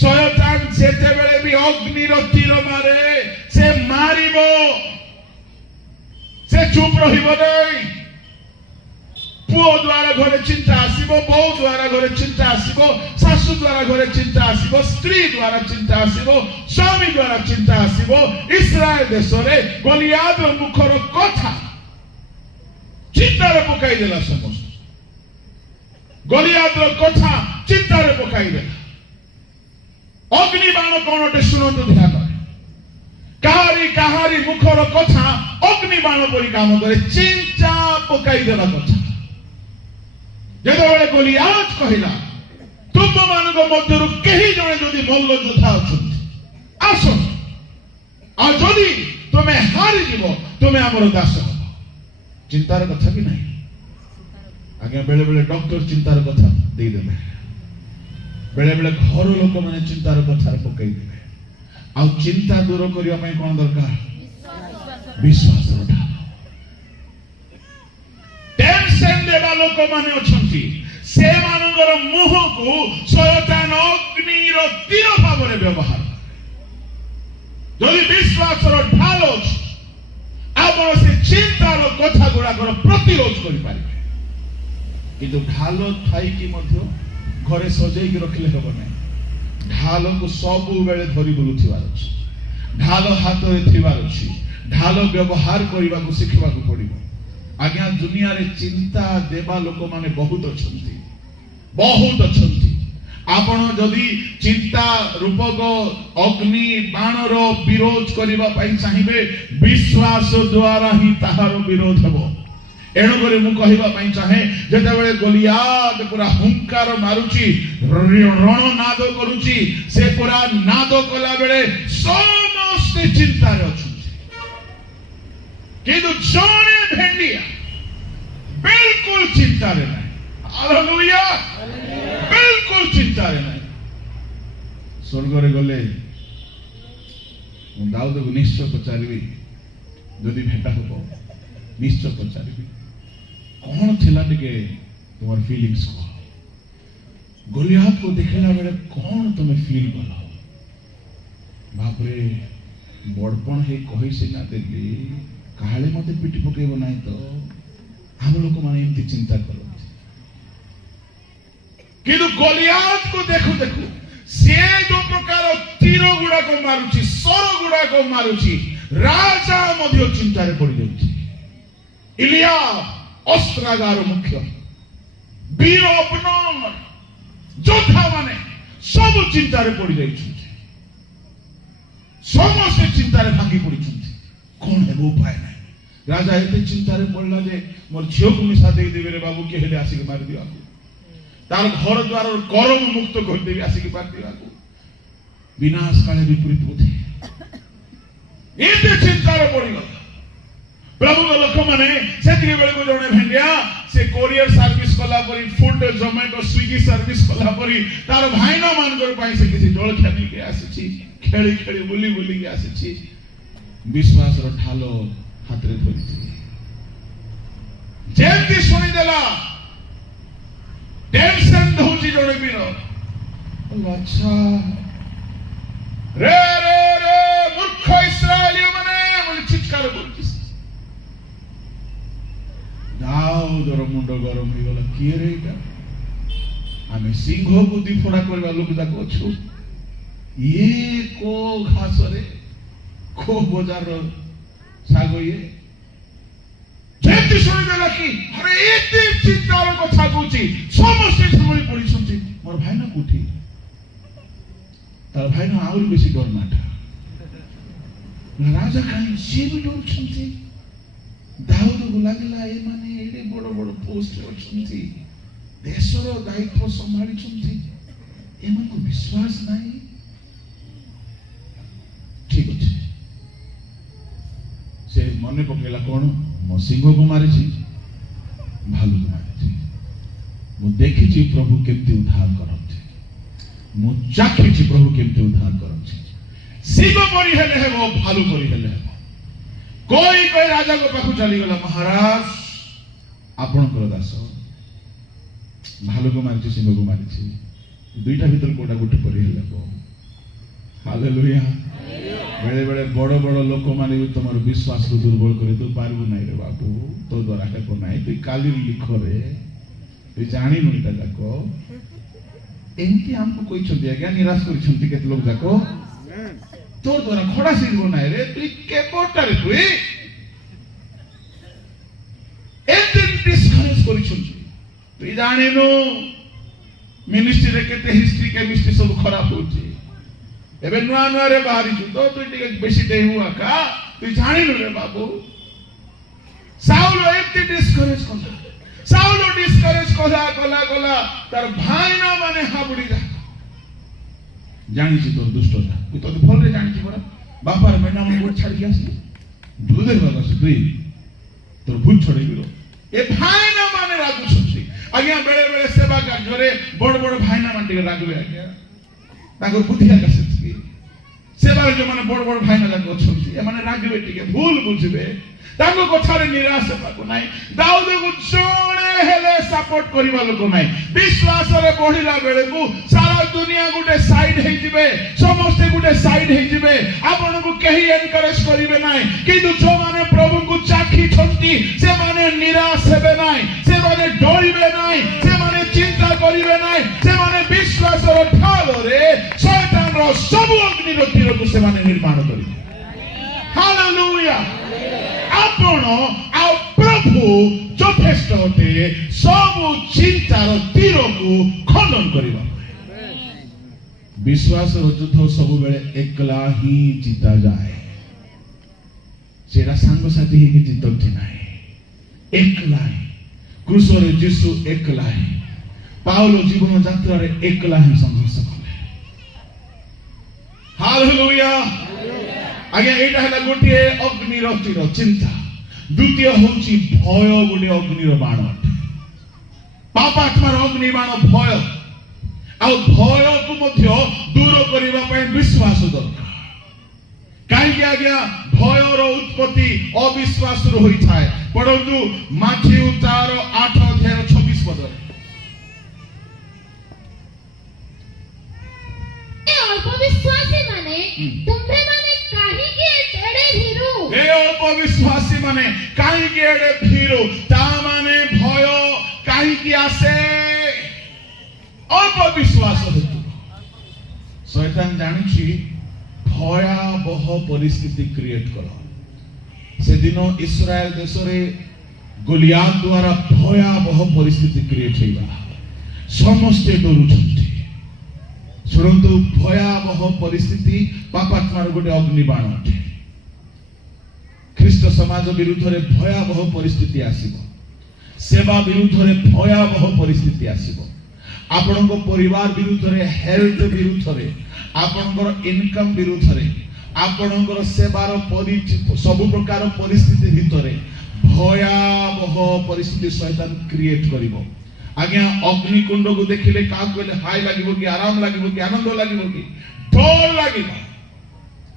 ଶୟତାନ ଯେତେବେଳେ ବି ଅଗ୍ନିର ତୀର ମାରେ ସେ ମାରିବ ସେ ଚୁପ ରହିବ ନାହିଁ ପୁଅ ଦ୍ୱାରା ଘରେ ଚିନ୍ତା ଆସିବ ବୋଉ ଦ୍ୱାରା ଘରେ ଚିନ୍ତା ଆସିବ ଶାଶୁ ଦ୍ୱାରା ଘରେ ଚିନ୍ତା ଆସିବ ସ୍ତ୍ରୀ ଦ୍ୱାରା ଚିନ୍ତା ଆସିବ ସ୍ୱାମୀ ଦ୍ୱାରା ଚିନ୍ତା ଆସିବ ଇସ୍ରାଏଲ ଦେଶରେ ଗୋଲିଆଦର ମୁଖର କଥା ଚିନ୍ତାରେ ପକାଇ ଦେଲା ସମସ୍ତ ଗୋଲିଆଦର କଥା ଚିନ୍ତାରେ ପକାଇ ଦେଲା ଅଗ୍ନି ବାଣ କଣ ଗୋଟେ ଶୁଣନ୍ତୁ ଧ୍ୟାନ କାହାରି ମୁଖର କଥା ଅଗ୍ନି ବାଣ ପରି କାମ କରେ ଚିନ୍ତା ପକାଇ ଦେବା କଥା ଯେତେବେଳେ ଗୋଲିଆଦ କହିଲା ତୁମମାନଙ୍କ ମଧ୍ୟରୁ କେହି ଜଣେ ଯଦି ମଲ୍ଲ ଯୋଦ୍ଧା ଅଛନ୍ତି ଆସ ଆଉ ଯଦି ତୁମେ ହାରିଯିବ ତୁମେ ଆମର ଦାସ ହବ ଚିନ୍ତାର କଥା ବି ନାହିଁ ଆଜ୍ଞା ବେଳେ ବେଳେ ଡକ୍ଟର ଚିନ୍ତାର କଥା ଦେଇଦେବେ ବେଳେ ବେଳେ ଘର ଲୋକମାନେ ଚିନ୍ତାର କଥାରେ ପକାଇଦେବେ ଆଉ ଚିନ୍ତା ଦୂର କରିବା ପାଇଁ କଣ ଦରକାର ବିଶ୍ୱାସର ଢାଳ ଟେନସନ ଦେବା ଲୋକମାନେ ଅଛନ୍ତି ସେମାନଙ୍କର ମୁହଁକୁ ଶୟତାନ ଅଗ୍ନିର ତୀର ଭାବରେ ବ୍ୟବହାର ଯଦି ବିଶ୍ୱାସର ଢାଳ ଅଛି ଆପଣ ସେ ଚିନ୍ତାର କଥା ଗୁଡାକର ପ୍ରତିରୋଧ କରିପାରିବେ କିନ୍ତୁ ଢାଲ ଥାଇକି ମଧ୍ୟ ଘରେ ସଜେଇକି ରଖିଲେ ହେବ ନାହିଁ ଢାଲକୁ ସବୁବେଳେ ଧରି ବୁଲୁଥିବାର ଅଛି ଢାଲ ହାତରେ ଥିବାର ଅଛି ଢାଲ ବ୍ୟବହାର କରିବାକୁ ଶିଖିବାକୁ ପଡିବ ଆଜ୍ଞା ଦୁନିଆରେ ଚିନ୍ତା ଦେବା ଲୋକମାନେ ବହୁତ ଅଛନ୍ତି ଆପଣ ଯଦି ଚିନ୍ତା ରୂପକ ଅଗ୍ନି ବାଣର ବିରୋଧ କରିବା ପାଇଁ ଚାହିଁବେ ବିଶ୍ୱାସ ଦ୍ୱାରା ହିଁ ତାହାର ବିରୋଧ ହେବ ଏଣୁକରି ମୁଁ କହିବା ପାଇଁ ଚାହେଁ ଯେତେବେଳେ ଗୋଲିଆଦ ପୁରା ହୁଙ୍କାର ମାରୁଛି ରଣନାଦ କରୁଛି ସେ ପୁରା ନାଦ କଲା ବେଳେ ସମସ୍ତେ ଚିନ୍ତାରେ ଅଛନ୍ତି କିନ୍ତୁ ଜଣେ ଭେଣ୍ଡିଆ ବିଲକୁଲ ଚିନ୍ତାରେ ନାହିଁ ହାଲେଲୁୟା ବିଲକୁଲ ଚିନ୍ତାରେ ନାହିଁ ସ୍ୱର୍ଗରେ ଗଲେ ମୁଁ ଦାଉଦକୁ ନିଶ୍ଚୟ ପଚାରିବି ଯଦି ଭେଟ ହବ ନିଶ୍ଚୟ ପଚାରିବି କଣ ଥିଲା ଟିକେ ତୁମର ଫିଲିଂସ୍ କହ ଗୋଲିଆଦକୁ ଦେଖିଲା ବେଳେ କଣ ତମେ ଫିଲ୍ କଲ ବାପରେ ବଡପଣ ହେଇ କହି ସିନା ଦେଲି କାଳେ ମତେ ପିଟି ପକେଇବ ନାହିଁ ତ ଆମ ଲୋକମାନେ ଏମିତି ଚିନ୍ତା କରନ୍ତି କିନ୍ତୁ ଗୋଲିଆଦକୁ ଦେଖୁ ଦେଖୁ ସେ ଯୋଉ ପ୍ରକାର ତୀର ଗୁଡାକ ମାରୁଛି ସର ଗୁଡାକ ମାରୁଛି ରାଜା ମଧ୍ୟ ଚିନ୍ତାରେ ପଡିଯାଉଛି। ଇଲିଆ ଅସ୍ତ୍ରାଗାର ମୁଖ୍ୟ, ବୀର ଅବନର ଯୋଦ୍ଧା ମାନେ ସବୁ ଚିନ୍ତାରେ ପଡିଯାଇଛନ୍ତି। ସମସ୍ତେ ଚିନ୍ତାରେ ଭାଙ୍ଗି ପଡିଛନ୍ତି। କଣ ହେବ ଉପାୟ ନାହିଁ। ରାଜା ଏତେ ଚିନ୍ତାରେ ପଡିଲା ଯେ ମୋର ଝିଅକୁ ମିଶା ଦେଇଦେବେ ରେ ବାବୁ, କିଏ ହେଲେ ଆସିକି ମାରିଦେବାକୁ, ତାର ଘର ଦ୍ୱାର କରମ ମୁକ୍ତ କରିଦେବି ଆସିକି ମାରିଦେବାକୁ, ବିନାଶ କାଳେ ବିପରୀତ ବୁଦ୍ଧି। ଏତେ ଚିନ୍ତାରେ ପଡିଗଲା। ପ୍ରଭୁଙ୍କ ଲୋକମାନେ ସେତିକି ବେଳକୁ ଜଣେ ଭେଣ୍ଡିଆ ସେ କୋରିୟର ସର୍ଭିସ କଲା ପରି, ଫୁଡ ଜୋମାଟୋ ସ୍ୱିଗି ସର୍ଭିସ କଲା ପରି ତାର ଭାଇନା ମାନଙ୍କର ପାଇଁ ସେ କିଛି ଜଳଖିଆ ନେଇକି ଆସିଛି। ଖେଳି ଖେଳି ବୁଲି ବୁଲିକି ଆସିଛି। ବିଶ୍ୱାସର ଢାଲ ହାତରେ ଧରିଛି। ଯେମିତି ଶୁଣିଦେଲା ଟେନସନ ଦଉଛି ଜଣେ ବୀର, ଆଚ୍ଛା ରେ ରେ ରେ ମୂର୍ଖ ଇସ୍ରାଏଲୀୟ ମାନେ ବୋଲି ଚିତ୍କାର କରୁଛି। ଦାଉଦର ମୁଣ୍ଡ ଗରମ ହେଇଗଲା। କିଏ ରେ ଏଇଟା? ଆମେ ସିଂହକୁ ଦିଫୋଡା କରିବା ଲୋକ ତାକୁ ଅଛୁ। ଇଏ କୋ ଘାସରେ କୋ ବଜାର ଶାଗ ଇଏ। ଯେମିତି ଶୁଣିଦେଲା କି ଆରେ ଏତେ ଚିନ୍ତାର କଥା କହୁଛି, ସମସ୍ତେ ସମ୍ଭଳି ପଡିଛନ୍ତି। ମୋର ଭାଇନା କୋଉଠି? ତାର ଭାଇନା ଆହୁରି ବେଶୀ ଡରମାଟା। ରାଜା କାହିଁ ସିଏ ବି ଡରୁଛନ୍ତି। ଦାଉଦକୁ ଲାଗିଲା ଏମାନେ ଏଡେ ବଡ ବଡ ପୋଷ୍ଟରେ ଅଛନ୍ତି, ଦେଶର ଦାୟିତ୍ୱ ସମ୍ଭାଳିଛନ୍ତି, ଏମାନଙ୍କୁ ବିଶ୍ୱାସ ନାହିଁ। ଠିକ ଅଛି, ସେ ମନେ ପକେଇଲା କଣ, ମୋ ସିଂହକୁ ମାରିଛି, ଭାଲୁକୁ ମାରିଛି। ମୁଁ ଦେଖିଛି ପ୍ରଭୁ କେମିତି ଉଦ୍ଧାର କରନ୍ତି, ମୁଁ ଚାଖିଛି ପ୍ରଭୁ କେମିତି ଉଦ୍ଧାର କରନ୍ତି। ସିଂହ ପରି ହେଲେ ହେବ, ଭାଲୁ ପରି ହେଲେ ହେବ। କହି କହି ରାଜାଙ୍କ ପାଖକୁ ଚାଲିଗଲା। ମହାରାଜ ଆପଣଙ୍କର ଦାସ ଭାଲୁକୁ ମାରିଛି, ସିଂହକୁ ମାରିଛି, ଦୁଇଟା ଭିତରେ କୋଉଟା ଗୋଟେ ପରି ହେଲେ ହେବ। ହାଲେଲୁୟା। ବେଳେ ବେଳେ ବଡ ବଡ ଲୋକମାନେ ବି ତମର ବିଶ୍ୱାସକୁ ଦୁର୍ବଳ କରି ତୁ ପାରିବୁ ନାହିଁ ରେ ବାବୁ, ତୋ ଦ୍ୱାରା ହେବ ନାହିଁ, ତୁଇ କାଲି ଲିଖରେ, ତୁଇ ଜାଣିନୁ ଏଇଟା ଯାକ। ଏମିତି ଆମକୁ କହିଛନ୍ତି ଆଜ୍ଞା, ନିରାଶ କରିଛନ୍ତି କେତେ ଲୋକ ଯାକ। ତୋ ଦ୍ୱାରା ଖଡା ଶିଖିବ ନାହିଁ ରେ, ତୁଇ କେବଟାରେ ତୁଇ ଏତେ ଡିସକରେଜ କରିଛନ୍ତି। ତୁଇ ଜାଣିନୁ ମିନିଷ୍ଟ୍ରିରେ କେତେ ହିଷ୍ଟ୍ରି କେମିଷ୍ଟ୍ରି ସବୁ ଖରାପ ହଉଛି। ଏବେ ନୂଆ ନୂଆରେ ବାହାରିଛୁ ତ ତୁଇ ଟିକେ ବେଶୀ ଡେଇବୁ ଆକା, ତୁଇ ଜାଣିନୁ ରେ ବାବୁ। ସାଉଲ ଏମିତି ଡିସକରେଜ କଲା, ସାଉଲ ଡିସକରେଜ କଲା କଲା କଲା, ତାର ଭାଇନା ମାନେ ହାବୁଡି ଯା। ଜାଣିଛି ତୋର ଦୁଷ୍ଟତା, ତୁ ତୋତେ ଭଲରେ ଜାଣିଛି ପରା। ବାପାର ମେଣ୍ଢା ମୁଁ ଗୋଟେ ଛାଡ଼ିକି ଆସିଲି, ଦୁଧ ଦେବାକୁ ଆସୁ ତୁଇ, ତୋର ଭୁଲ ଛଡେଇବି। ଏ ଭାଇନା ମାନେ ରାଗୁଛନ୍ତି ଆଜ୍ଞା। ବେଳେ ବେଳେ ସେବା କାର୍ଯ୍ୟରେ ବଡ ବଡ ଭାଇନା ମାନେ ଟିକେ ରାଗିବେ ଆଜ୍ଞା, ତାଙ୍କର ବୁଦ୍ଧି ଆଜ୍ଞା ସେତିକି। ସେବାରେ ଯୋଉମାନେ ବଡ ବଡ ଭାଇନା ଯାକ ଅଛନ୍ତି, ଏମାନେ ରାଗିବେ, ଟିକେ ଭୁଲ ବୁଝିବେ, ତାଙ୍କ କଥାରେ ନିରାଶ ହେବାକୁ ନାହିଁ। ଦାଉଦକୁ ଜଣେ ହେଲେ ସପୋର୍ଟ କରିବା ଲୋକ ନାହିଁ। ବିଶ୍ୱାସରେ ବଢିଲା ବେଳକୁ ସାରା ଦୁନିଆ ଗୋଟେ ସାଇଡ ହେଇଯିବେ, ସମସ୍ତେ ଗୋଟେ ସାଇଡ ହେଇଯିବେ, ଆପଣଙ୍କୁ କେହି ଏନକରେଜ କରିବେ ନାହିଁ। କିନ୍ତୁ ଯୋଉମାନେ ପ୍ରଭୁଙ୍କୁ ଚାଖିଛନ୍ତି ସେମାନେ ନିରାଶ ହେବେ ନାହିଁ, ସେମାନେ ଡରିବେ ନାହିଁ, ସେମାନେ ଚିନ୍ତା କରିବେ ନାହିଁ, ସେମାନେ ବିଶ୍ୱାସର ଢାଳରେ ଶୟତାନର ସବୁ ଅଗ୍ନିର ତୀରକୁ ସେମାନେ ନିର୍ମାଣ କରିବେ। ହାଲେଲୁୟା। ଆପଣ ଆଉ ପ୍ରଭୁ ଯଥେଷ୍ଟ ଅଟେ ସବୁ ଚିନ୍ତାର ତୀରକୁ ଖଣ୍ଡନ କରିବା। ବିଶ୍ୱାସର ଯୁଦ୍ଧ ସବୁବେଳେ ଏକଲା ହିଁ ଜିତା ଯାଏ, ସେଟା ସାଙ୍ଗସାଥି ହେଇକି ଜିତନ୍ତି ନାହିଁ। ଏକଲା ହିଁ କ୍ରୁଶରେ ଯୀଶୁ ଏକଲା ହିଁ, ପାଉଲ ଜୀବନ ଯାତ୍ରାରେ ଏକଲା ହିଁ ସଂଘର୍ଷ କଲେ। ହାଲେଲୁୟା। ଆଜ୍ଞା ଏଇଟା ହେଲା ଗୋଟିଏ ଅଗ୍ନିର ତୀର ଚିନ୍ତା। ଦ୍ୱିତୀୟ ହଉଛି ଭୟ, ଗୋଟେ ଅଗ୍ନିର ବାଣ ଅଟେ। ପାପାତ୍ମାର ଅଗ୍ନି ବାଣ ଭୟ। ଆଉ ଭୟକୁ ମଧ୍ୟ ଦୂର କରିବା ପାଇଁ ବିଶ୍ୱାସ ଦରକାର। କାହିଁକି ଆଜ୍ଞା ଭୟର ଉତ୍ପତ୍ତି ଅବିଶ୍ୱାସରୁ ହୋଇଥାଏ। ପଢନ୍ତୁ ମାଥିଉ 4:8-26 ଅଳ୍ପ ବିଶ୍ୱାସୀ ମାନେ ତୁମ୍ଭେ ମାନେ କାହିଁକି ଏଡ଼େ ଭୀରୁ? ଏ ଅଳ୍ପ ବିଶ୍ୱାସୀ ମାନେ କାହିଁକି ଏଡ଼େ ଭୀରୁ? ତା ମାନେ ଭୟ କାହିଁକି ଆସେ? ଅଳ୍ପ ବିଶ୍ୱାସ ହେତୁ। ଶୈତାନ ଜାଣିଛି ଭୟାବହ ପରିସ୍ଥିତି କ୍ରିଏଟ କର। से दिन इस्राएल देश में गोलियात द्वारा भयावह परिस्थिति क्रिएट होगा समस्ते डरुछंती शुणु भयावह परिस्थिति पापात्मार गोटे अग्निबाण अटे ख्रीष्ट समाज विरुद्ध रे भयावह परिस्थिति आसीबो सेवा विरुद्ध रे भयावह परिस्थिति आसीबो आपनको परिवार विरुद्ध रे हेल्थ विरुद्ध रे आपनकर इनकम विरुद्ध रे आपनकर सेवार सब प्रकार परिस्थिति भितरे भयावह परिस्थिति शैतान क्रिएट करिवो आज्ञा अग्निकुंड को देखिले का कहले हाय लागिवो कि आराम लागिवो कि आनंद लागिवो कि डर लागिवो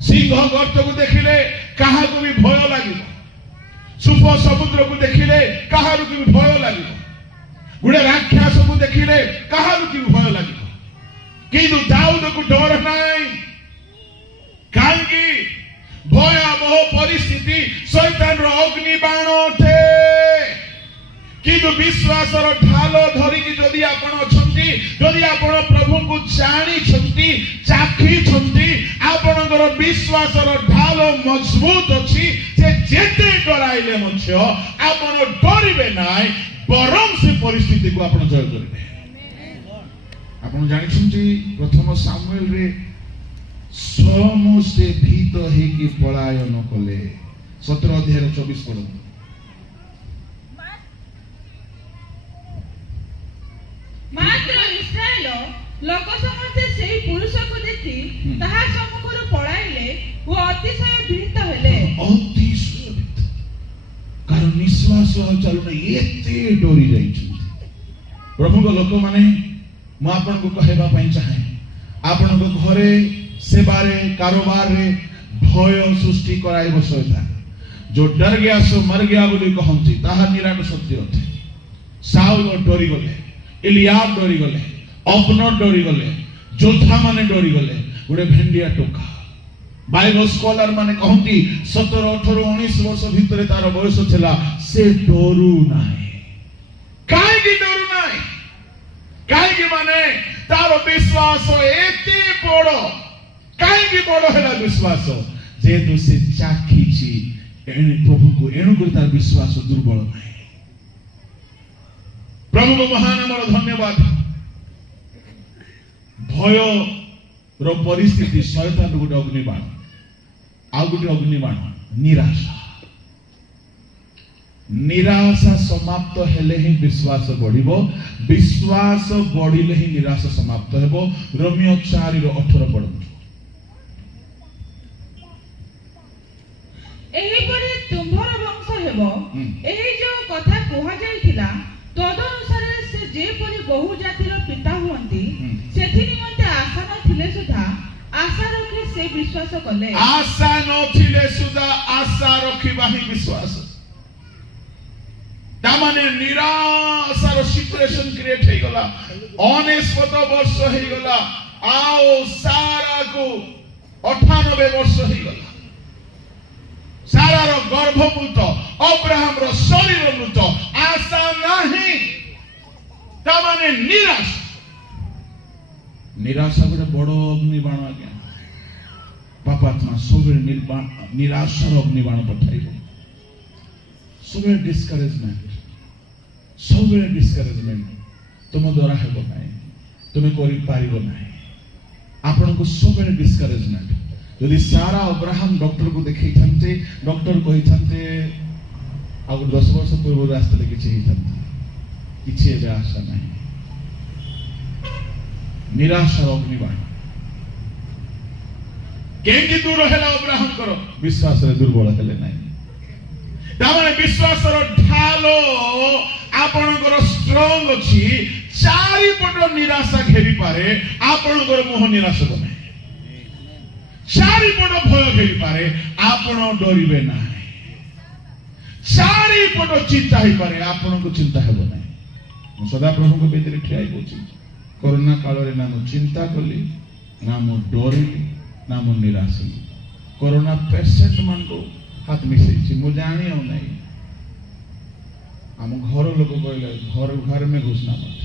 सिंह गर्त को देखिले कहा को भी भय लागिवो सुप समुद्र को देखिले कहा को भी भय लागिवो गुडे राक्षस को देखिले कहा को भी भय लागिवो किंतु दाऊद को डर नाही कांगी भयावह परिस्थिति शैतान रो अग्नि बाण थे किंतु विश्वास रो ढाल धरि कि जदि आपण अछंती जदि आपण प्रभु को जानि छंती चाखी छंती आपणकर विश्वास रो ढाल मजबूत अछि जे जेते डराइले मछ आपण डरिबे नाही बरम से परिस्थिति को आपण जय करिबे आपण जानि छंती प्रथम सामुएल रे समस्ते भीत हे कि पलायन कले 17 अध्याय 24 पद मात्र इस्राएल लोक समस्ते सेही पुरुष को देखि ताहा सम्मुखर पळाइले ओ अतिशय भीत हेले अतिशय भीत कारण निश्वास चलुना एते डोरी जाइछि प्रभु को लोक माने म आपन को कहबा पई चाहे आपन को घरे सेवारे कारोबार रे भय सृष्टि कराइबो शैतान जो डर गया सो मर गया बोली कहंती ताहा निराट सत्य अथे साउल डरी गले इलियाब डरी गले अब्नर डरी गले योद्धा माने डरी गले गोटे भेंडिया टोका बाइबल स्कॉलर माने कहंती 17 18 19 वर्ष भितरे तार बयस थिला से डरू नाही काहे की डरू नाही काहे की माने तार विश्वास एते बड़ काहे की बड़ हैला विश्वास जे तू से चाखीची प्रभु को एणु कर तार विश्वास दुर्बल नाही प्रभु को महान हमर धन्यवाद भय रो परिस्थिति शैतान गोटे अग्निबाण आ गोटे अग्निबाण निराशा निराशा समाप्त हेले ही विश्वास बढ़िबो विश्वास बढ़िले ही निराशा समाप्त हेबो रोमियो 4:18 पढु एही परे तुम्भर वंश हेबो एही जो कथा कोहा जायथिला तदनुसारे से जे परि बहु जातिर पिता हुअंती सेथि निमंते आशा नथिले सुधा आशा रखि से विश्वास कले आशा नथिले सुधा आशा रखिबा ही विश्वास तामाने निराशार सिचुएशन क्रिएट हे गला 19 वर्ष हे गला आओ सारा को 98 वर्ष हे गला सारा रो गर्भमूत अब्राहम रो शरीर मृत आशा नहीं तामाने निराशा गोटे बड़ अग्निबाण आज्ञा पापात्मा सब निराशार अग्निबाण पठाइब सब डिस्करेजमेंट तुम द्वारा हेब ना तुम कर आपण को सब डिस्करेजमेंट यदि सारा अब्राहम डॉक्टर को देखै थांते डॉक्टर कहि थांते आ 10 वर्ष पूर्व रास्ता ले किछि थांते किछि एबे आशा नहीं निराशा अग्निबाण केंकी दूर हेला अब्राहम करो विश्वास रे दुर्बल हेले नहीं तामाने विश्वास रो ढालो आपनकर स्ट्रांग अछि चारि पट निराशा घेरी पारे आपनकर मुह निराश बने चारि पट भय घेरी पारे आपण डरिबे नाही चारि पट चिंता ही पारे आपण को चिंता हेबो नाही सदा प्रभु को बेदरे ठियाई बोछि कोरोना काल रे ना चिंता कली ना मो डरिली ना मो निराश कोरोना पेशेंट मान को हाथ मिसै मु जानी हो नहीं हम घर लोग कहले घर में घुसना मत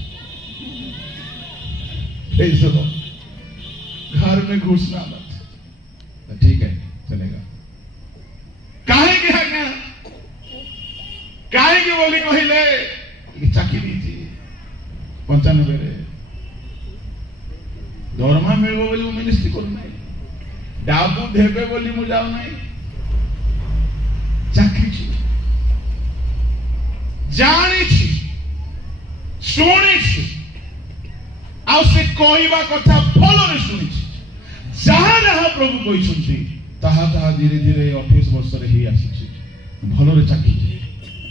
घर में घुसना मत ठीक है चलेगा काहे के କାହିଁକି ବୋଲି କହିଲେ ଚାକିରି 95 ଦରମା ମିଳିବ ବୋଲି ମୁଁ ମିନିଷ୍ଟ୍ରି କରୁନାହିଁ, ଡାବୁ ଦେବେ ବୋଲି ମୁଁ ଯାଉନାହିଁ। ଚାକିରି ଜାଣିଛି, ଶୁଣିଛି, ଆଉ ସେ କହିବା କଥା ଭଲରେ ଶୁଣିଛି। ଯାହା ଯାହା ପ୍ରଭୁ କହିଛନ୍ତି ତାହା ତାହା ଧୀରେ ଧୀରେ 28 ବର୍ଷରେ ହେଇ ଆସିଛି। ଭଲରେ ଚାକିରି,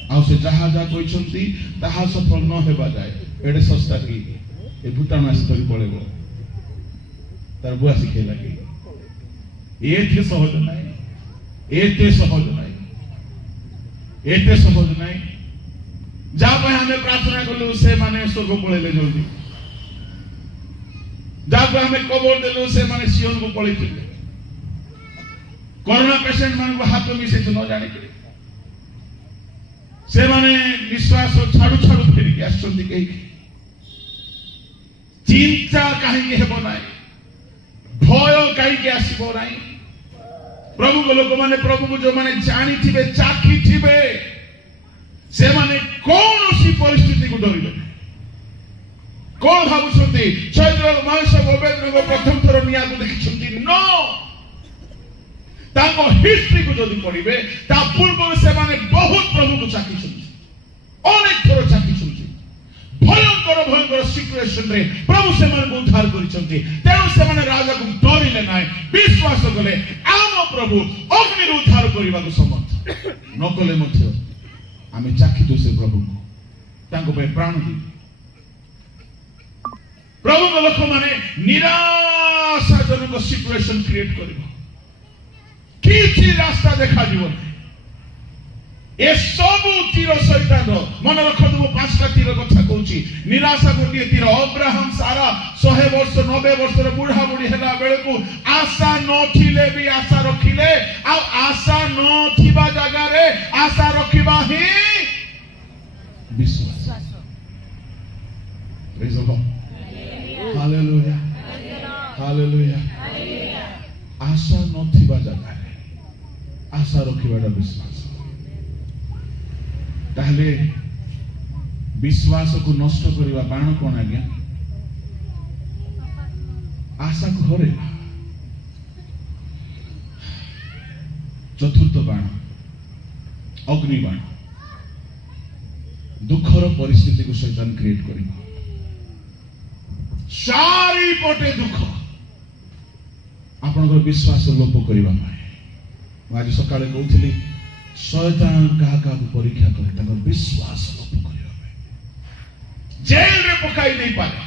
ଆଉ ସେ ଯାହା ଯାହା କହିଛନ୍ତି ତାହା ସଫଳ ନ ହେବା ଯାଏ ଏଡେ ଶସ୍ତା କି ଏ ଭୂତାଣୁ ଆସି ଧରି ପଳେଇବ। ତାର ବୁଆ ଶିଖେଇଲା କି ଏତେ ସହଜ ନାହିଁ, ଏତେ ସହଜ ନାହିଁ, ଏତେ ସହଜ ନାହିଁ। ଯାହା ପାଇଁ ଆମେ ପ୍ରାର୍ଥନା କଲୁ ସେମାନେ ସ୍ୱର୍ଗ ପଳେଇଲେ ଜଲ୍ଦି, ଯାହାକୁ ଆମେ କବର ଦେଲୁ ସେମାନେ ସିଓନକୁ ପଳେଇଥିଲେ। କରୋନା ପେସେଣ୍ଟ ମାନଙ୍କୁ ହାତ ମିଶେଇଛୁ ନ ଜାଣିକି, ସେମାନେ ନିଶ୍ୱାସ ଛାଡୁ ଛାଡୁ ଫେରିକି ଆସିଛନ୍ତି। କେହି ଚିନ୍ତା କାହିଁକି ହେବ ନାହିଁ, ଭୟ କାହିଁକି ଆସିବ ନାହିଁ। ପ୍ରଭୁଙ୍କ ଲୋକମାନେ, ପ୍ରଭୁଙ୍କୁ ଯୋଉମାନେ ଜାଣିଥିବେ, ଚାଖିଥିବେ, ସେମାନେ କୌଣସି ପରିସ୍ଥିତିକୁ ଡରିବେ ନାହିଁ। କଣ ଭାବୁଛନ୍ତି ଚୈତ୍ର ମାସ ଗୋବେନ୍ଦ୍ର ପ୍ରଥମ ଥର ନିଆଁକୁ ଦେଖିଛନ୍ତି? ନ ତାଙ୍କ ହିଷ୍ଟ୍ରିକୁ ଯଦି ପଢିବେ ତା ପୂର୍ବରୁ ସେମାନେ ବହୁତ ପ୍ରଭୁକୁ ଚାଖିଛନ୍ତି, ଅନେକ ଥର ଚାଖିଛନ୍ତି। ଭୟଙ୍କର ଭୟଙ୍କର ସିଚୁଏସନରେ ପ୍ରଭୁ ସେମାନଙ୍କୁ ଉଦ୍ଧାର କରିଛନ୍ତି। ତେଣୁ ସେମାନେ ରାଜାକୁ ଡରିଲେ ନାହିଁ, ବିଶ୍ୱାସ କଲେ ଆମ ପ୍ରଭୁ ଅଗ୍ନିରୁ ଉଦ୍ଧାର କରିବାକୁ ସମର୍ଥ। ନ କଲେ ମଧ୍ୟ ଆମେ ଚାଖିଛୁ ସେ ପ୍ରଭୁଙ୍କୁ, ତାଙ୍କ ପାଇଁ ପ୍ରାଣ ଦେଇ। ପ୍ରଭୁଙ୍କ ଲୋକମାନେ ନିରାଶାଜନକ ସିଚୁଏସନ କ୍ରିଏଟ କରିବ, କିଛି ରାସ୍ତା ଦେଖାଯିବ ନାହିଁ। ଏସବୁ ତୀର ଶୈତାନ, ମନେ ରଖନ୍ତୁ ମୁଁ 5ଟା ତୀର କଥା କହୁଛି। ନିରାଶା ଗୋଟିଏ ତୀର। ଅବ୍ରାହମ ସାରା 100 ବର୍ଷ 90 ବର୍ଷର ବୁଢା ବୁଢୀ ହେଲା ବେଳକୁ ଆଶା ନଥିଲେ ବି ଆଶା ରଖିଲେ, ଆଉ ଆଶା ନଥିବା ଜାଗାରେ ଆଶା ରଖିବା ହିଁ ବିଶ୍ୱାସ। ପ୍ରେଜ୍ ଦ ଲର୍ଡ, ହାଲେଲୁୟା, ହାଲେଲୁୟା। ଆଶା ନଥିବା ଜାଗାରେ ଆଶା ରଖିବାଟା ବିଶ୍ୱାସ। ତାହେଲେ ବିଶ୍ୱାସକୁ ନଷ୍ଟ କରିବା ବାଣ କଣ ଆଜ୍ଞା? ଆଶାକୁ ହରେଇବା। ଚତୁର୍ଥ ବାଣ ଅଗ୍ନି ବାଣ। ଦୁଃଖର ପରିସ୍ଥିତିକୁ ଶୈତାନ କ୍ରିଏଟ କରିବ। ଚାରିପଟେ ଦୁଃଖ ଆପଣଙ୍କର ବିଶ୍ୱାସ ଲୋପ କରିବା ପାଇଁ। ମୁଁ ଆଜି ସକାଳେ କହୁଥିଲି ଶୈତାନ କାହା କାହାକୁ ପରୀକ୍ଷା କରେ ତାଙ୍କର ବିଶ୍ୱାସ ଲୋପ କରିବା ପାଇଁ। ଜେଲରେ ପକାଇ ଦେଇପାରେ,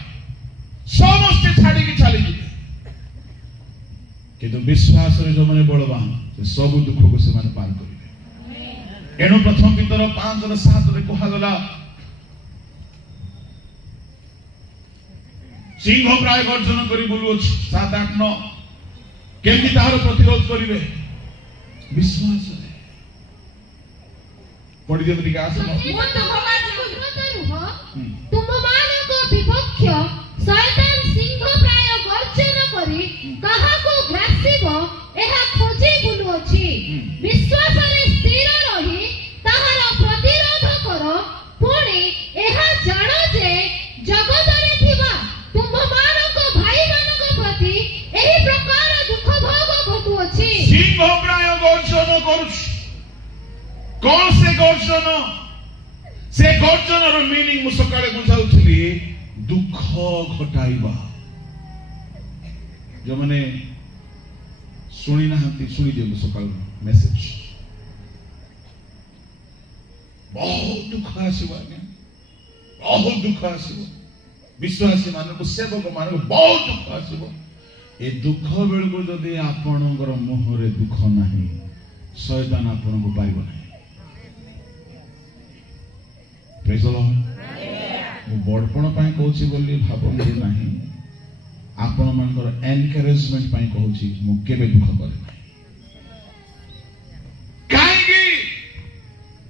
ସମସ୍ତେ ଛାଡିକି ଚାଲିଯିବେ, କିନ୍ତୁ ବିଶ୍ୱାସରେ ଯୋଉମାନେ ବଳବାନ ସେ ସବୁ ଦୁଃଖକୁ ସେମାନେ ପାର କରିବେ। ଏଣୁ ପ୍ରଥମ ପିତର 5:7 କୁହାଗଲା, ସିଂହ ପ୍ରାୟ ଗର୍ଜନ କରି ବୁଲୁଅଛି। 7, 8, 9 କେମିତି ତାହାର ପ୍ରତିରୋଧ କରିବେ? ବିଶ୍ୱାସରେ। ପଢି ଦିଅନ୍ତୁ ଟିକେ ଆସନ। ତୁମମାନଙ୍କ ବିପକ୍ଷ ଶୈତାନ ସିଂହ ପ୍ରାୟ ଗର୍ଜନ କରି କାହାକୁ ଗ୍ରାସିବ ଏହା ଖୋଜି ବୁଲୁଅଛି। ବିଶ୍ୱାସରେ ସ୍ଥିର ରହି ତାହାର ପ୍ରତିରୋଧ କର। ପୁଣି ଏହା ଜାଣ ଯେ ଜଗତରେ ଥିବା ତୁମମାନଙ୍କ ଭାଇମାନଙ୍କ ପ୍ରତି ଏହି ପ୍ରକାର ଦୁଃଖ ଭୋଗ ଘଟୁଅଛି। ସିଂହ ପ୍ରାୟ ଗର୍ଜନ କରୁଛି। କଣ ସେ ଗର୍ଜନ? ସେ ଗର୍ଜନର ମିନିଂ ମୁଁ ସକାଳେ ବୁଝାଉଥିଲି, ଦୁଃଖ ଘଟାଇବା। ଯୋଉମାନେ ଶୁଣି ନାହାନ୍ତି ଶୁଣି ଦିଅନ୍ତୁ ସକାଳ ମେସେଜ। ବହୁତ ଦୁଃଖ ଆସିବ ଆଜ୍ଞା, ବହୁତ ଦୁଃଖ ଆସିବ। ବିଶ୍ୱାସୀ ମାନଙ୍କୁ, ସେବକ ମାନଙ୍କୁ ବହୁତ ଦୁଃଖ ଆସିବ। ଏ ଦୁଃଖ ବେଳକୁ ଯଦି ଆପଣଙ୍କର ମୁହଁରେ ଦୁଃଖ ନାହିଁ, ଶୈତାନ ଆପଣଙ୍କୁ ପାରିବ ନାହିଁ। ପ୍ରେଜ୍ ଦ ଲର୍ଡ। ମୁଁ ବଡ଼ପଣ ପାଇଁ କହୁଛି ବୋଲି ଭାବନ୍ତୁ ନାହିଁ, ଆପଣମାନଙ୍କର ଏନକରେଜମେଣ୍ଟ ପାଇଁ କହୁଛି। ମୁଁ କେବେ ଦୁଃଖ କରେ ନାହିଁ। କାହିଁକି?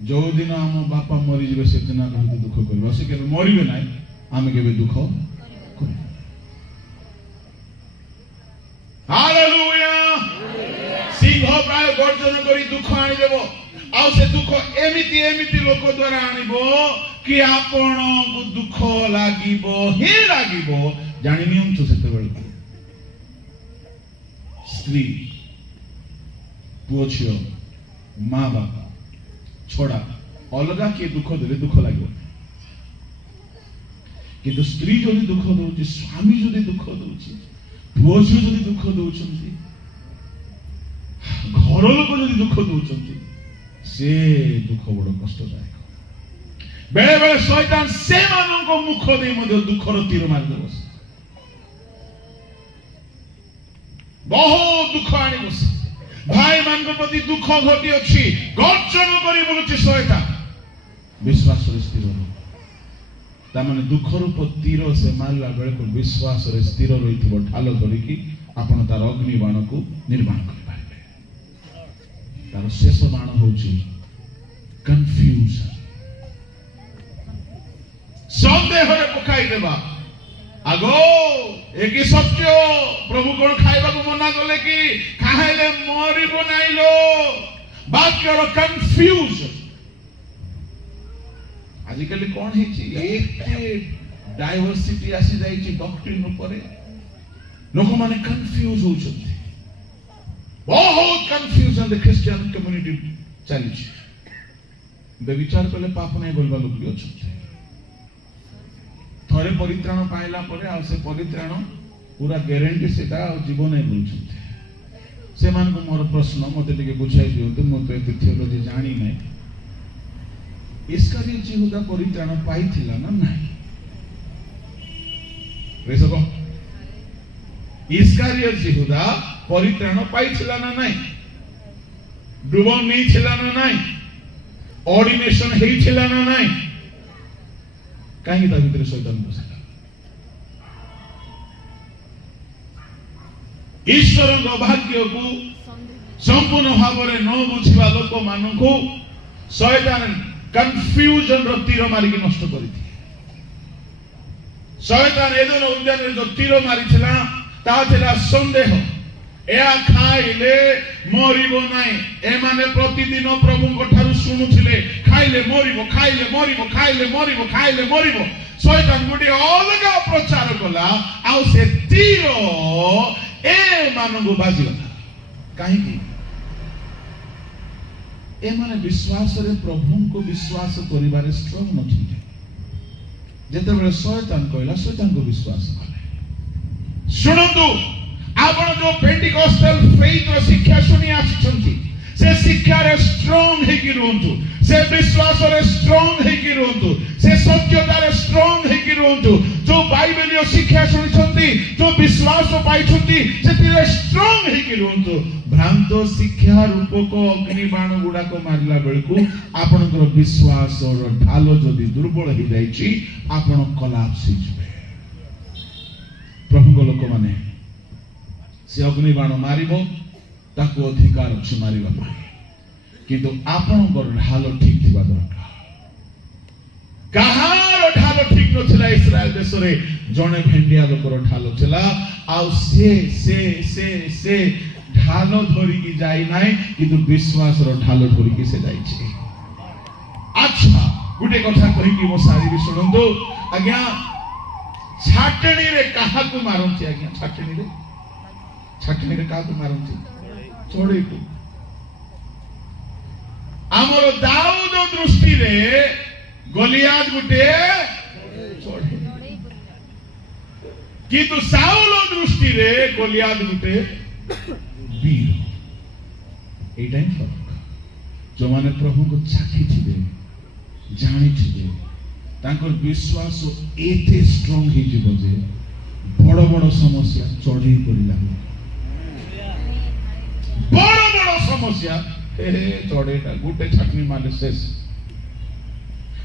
ଯୋଉଦିନ ଆମ ବାପା ମରିଯିବେ ସେଦିନ ଆମେ ଦୁଃଖ କରିବୁ। ସେ କେବେ ମରିବେ ନାହିଁ, ଆମେ କେବେ ଦୁଃଖ କରିବୁ। ହାଲେଲୁୟା। ସିଂହ ପ୍ରାୟ ଗର୍ଜନ କରି ଦୁଃଖ ଆଣିଦେବ। ଆଉ ସେ ଦୁଃଖ ଏମିତି ଏମିତି ଲୋକ ଦ୍ୱାରା ଆଣିବ କି ଆପଣଙ୍କୁ ଦୁଃଖ ଲାଗିବ ହିଁ ଲାଗିବ। ଜାଣି ନିଅନ୍ତୁ ସେତେବେଳକୁ ସ୍ତ୍ରୀ, ପୁଅ ଝିଅ, ମା ବାପା ଛଡା ଅଲଗା କିଏ ଦୁଃଖ ଦେଲେ ଦୁଃଖ ଲାଗିବ। କିନ୍ତୁ ସ୍ତ୍ରୀ ଯଦି ଦୁଃଖ ଦଉଛି, ସ୍ୱାମୀ ଯଦି ଦୁଃଖ ଦଉଛି, ପୁଅ ଝିଅ ଯଦି ଦୁଃଖ ଦଉଛନ୍ତି, ଘର ଲୋକ ଯଦି ଦୁଃଖ ଦଉଛନ୍ତି, ସେ ଦୁଃଖ ବଡ କଷ୍ଟଦାୟକ। ବେଳେ ବେଳେ ଶୈତାନ ସେମାନଙ୍କ ମୁଖ ଦେଇ ମଧ୍ୟ ଦୁଃଖର ତୀର ମାରିଦେବ। ବହୁତ ଦୁଃଖ ଆଣି ବସେ। ଭାଇମାନଙ୍କ ପ୍ରତି ଦୁଃଖ ଘଟି ଅଛି, ଗର୍ଜନ କରି ବୋଲୁଛି ଶୈତାନ। ବିଶ୍ୱାସରେ ସ୍ଥିର ରହ। ତାମାନେ ଦୁଃଖ ରୂପ ତୀର ସେ ମାରିଲା ବେଳକୁ ବିଶ୍ୱାସରେ ସ୍ଥିର ରହିଥିବ ଢାଲ ଧରିକି ଆପଣ ତାର ଅଗ୍ନି ବାଣକୁ ନିର୍ମାଣ କରିପାରିବେ। ତାର ଶେଷ ବାଣ ହଉଛି କନଫ୍ୟୁଜନ, ସନ୍ଦେହରେ ପକାଇଦେବା। ଆଗ ଏକି ସତ୍ୟ, ପ୍ରଭୁ କଣ ଖାଇବାକୁ ମନା କଲେ କି? ଖାଇଲେ ମରିବ ନାଇଁ ଲୋ। ବାକ୍ୟର କନଫ୍ୟୁଜନ। ଆଜିକାଲି କଣ ହେଇଛି, ଏତେ ଡାଇଭର୍ସିଟି ଆସି ଯାଇଛି ଡକ୍ଟ୍ରିନ ଉପରେ, ଲୋକମାନେ କନଫ୍ୟୁଜ ହଉଛନ୍ତି। ବହୁତ କନଫ୍ୟୁଜନ ଖ୍ରୀଷ୍ଟିଆନ କମ୍ୟୁନିଟି ଚାଲିଛି। ବ୍ୟଭିଚାର କଲେ ପାପ ନାହିଁ ବୋଲବା ଲୋକ ବି ଅଛନ୍ତି। ଥରେ ପରିତ୍ରାଣ ପାଇଲା ପରେ ଆଉ ସେ ପରିତ୍ରାଣ ପୁରା ଗ୍ୟାରେଣ୍ଟି ସେଟା ଆଉ ଯିବ ନାହିଁ ବୋଲୁଛନ୍ତି। ସେମାନଙ୍କୁ ମୋର ପ୍ରଶ୍ନ, ମତେ ଟିକେ ବୁଝାଇ ଦିଅନ୍ତୁ, ମୁଁ ତ ଏତେ ଥିଓଲୋଜି ଜାଣି ନାହିଁ। ଇସ୍କାରିୟତ ଯିହୁଦା ପରିତ୍ରାଣ ପାଇଥିଲା ନା ନାହିଁ? ଇସ୍କାରିୟତ ଯିହୁଦା ପରିତ୍ରାଣ ପାଇଥିଲା ନା ନାହିଁ? ଡୁବ ନେଇଥିଲା ନା ନାହିଁ? ଅର୍ଡିନେସନ ହେଇଥିଲା ନା ନାହିଁ? କାହିଁକି ତା ଭିତରେ ଶୈତାନ ପଶିଲା? ଈଶ୍ୱରଙ୍କ ଭାଗ୍ୟକୁ ସମ୍ପୂର୍ଣ୍ଣ ଭାବରେ ନ ବୁଝିବା ଲୋକମାନଙ୍କୁ ଶୈତାନ କନଫ୍ୟୁଜନ ର ତୀର ମାରିକି ନଷ୍ଟ କରିଥିଲେ। ଶୈତାନ ଏଦେନ ଉଦ୍ୟାନରେ ଯୋଉ ତୀର ମାରିଥିଲା ତାହା ଥିଲା ସନ୍ଦେହ। ଏହା ଖାଇଲେ ମରିବ ନାହିଁ। ଏମାନେ ପ୍ରତିଦିନ ପ୍ରଭୁଙ୍କ ଠାରୁ ଶୁଣୁଥିଲେ ଖାଇଲେ ମରିବ, ଖାଇଲେ ମରିବ, ଖାଇଲେ ମରିବ, ଖାଇଲେ ମରିବ। ଶୈତାନ ଗୋଟିଏ ଅଲଗା ପ୍ରଚାର କଲା, ଆଉ ସେ ତୀର ଏମାନଙ୍କୁ ବାଜିଗଲା। କାହିଁକି? ଏମାନେ ବିଶ୍ୱାସରେ ପ୍ରଭୁଙ୍କୁ ବିଶ୍ୱାସ କରିବାରେ ଷ୍ଟ୍ରଙ୍ଗ ନଥିଲେ। ଯେତେବେଳେ ଶୈତାନ କହିଲା, ଶୈତାନକୁ ବିଶ୍ୱାସ କଲେ। ଶୁଣନ୍ତୁ, ଆପଣ ଯୋଉ ପେଣ୍ଟିକୋଷ୍ଟାଲ ଫେଥର ଶିକ୍ଷା ଶୁଣି ଆସିଛନ୍ତି, ସେ ଶିକ୍ଷାରେ ଷ୍ଟ୍ରଙ୍ଗ ହେଇକି ରୁହନ୍ତୁ, ସେ ବିଶ୍ୱାସରେ ଷ୍ଟ୍ରଙ୍ଗ ହେଇକି ରୁହନ୍ତୁ, ସେ ସତ୍ୟତାରେ ଷ୍ଟ୍ରଙ୍ଗ ହେଇକି ରୁହନ୍ତୁ। ଯୋଉ ବାଇବେଲୀୟ ଶିକ୍ଷା ଶୁଣିଛନ୍ତି, ଯୋଉ ବିଶ୍ୱାସ ପାଇଛନ୍ତି, ସେଥିରେ ଷ୍ଟ୍ରଙ୍ଗ ହେଇକି ରୁହନ୍ତୁ। ଭ୍ରାନ୍ତ ଶିକ୍ଷା ରୂପକ ଅଗ୍ନି ବାଣ ଗୁଡାକ ମାରିଲା ବେଳକୁ ଆପଣଙ୍କର ବିଶ୍ୱାସର ଢାଲ ଯଦି ଦୁର୍ବଳ ହେଇଯାଇଛି, ଆପଣ କଲାପ୍ସ ହେଇଯିବେ। ପ୍ରଭୁଙ୍କ ଲୋକମାନେ ସେ ଅଗ୍ନି ବାଣ ମାରିବ, ତାକୁ ଅଧିକାର ଅଛି ମାରିବା ପାଇଁ, କିନ୍ତୁ ଆପଣଙ୍କର ଢାଲ ଠିକ ଥିବା ଦରକାର। କାହାର ଢାଲ ଠିକ ନଥିଲା ଇସ୍ରାଏଲ ଦେଶରେ? ଜଣେ ଭେଣ୍ଡିଆ ଲୋକର ଢାଲ ଥିଲା, ଆଉ ସେ ଢାଲ ଧରିକି ଯାଇ ନାହିଁ, କିନ୍ତୁ ବିଶ୍ୱାସର ଢାଲ ଧରିକି ସେ ଯାଇଛି। ଆଚ୍ଛା, ଗୋଟେ କଥା କହିକି ମୋ ସାରିବି, ଶୁଣନ୍ତୁ ଆଜ୍ଞା। ଛାଟଣୀରେ କାହାକୁ ମାରନ୍ତି ଆଜ୍ଞା? ଛାଟଣୀରେ କାହାକୁ ମାରନ୍ତି? ଚଢେଇକୁ। ଆମର ଦାଉଦ ଦୃଷ୍ଟିରେ ଗଲିଆଦ ଗୋଟେ ଚଢେଇ, କିନ୍ତୁ ସାଉଲ ଦୃଷ୍ଟିରେ ଗଲିଆଦ ଗୋଟେ ବୀର। এইটা ହିଁ ଫରକ। ଯୋଉମାନେ ପ୍ରଭୁଙ୍କୁ ଚାଖିଥିବେ, ଜାଣିଥିବେ, ତାଙ୍କର ବିଶ୍ୱାସ ଏତେ ଷ୍ଟ୍ରଙ୍ଗ ହେଇଯିବ ଯେ ବଡ ବଡ ସମସ୍ୟା ଚଢେଇ ପଡିଲା। ବଡ ବଡ ସମସ୍ୟା ଚଢେଇଟା ଗୋଟେ ଛାଟନି ମାଲେ ଶେଷ।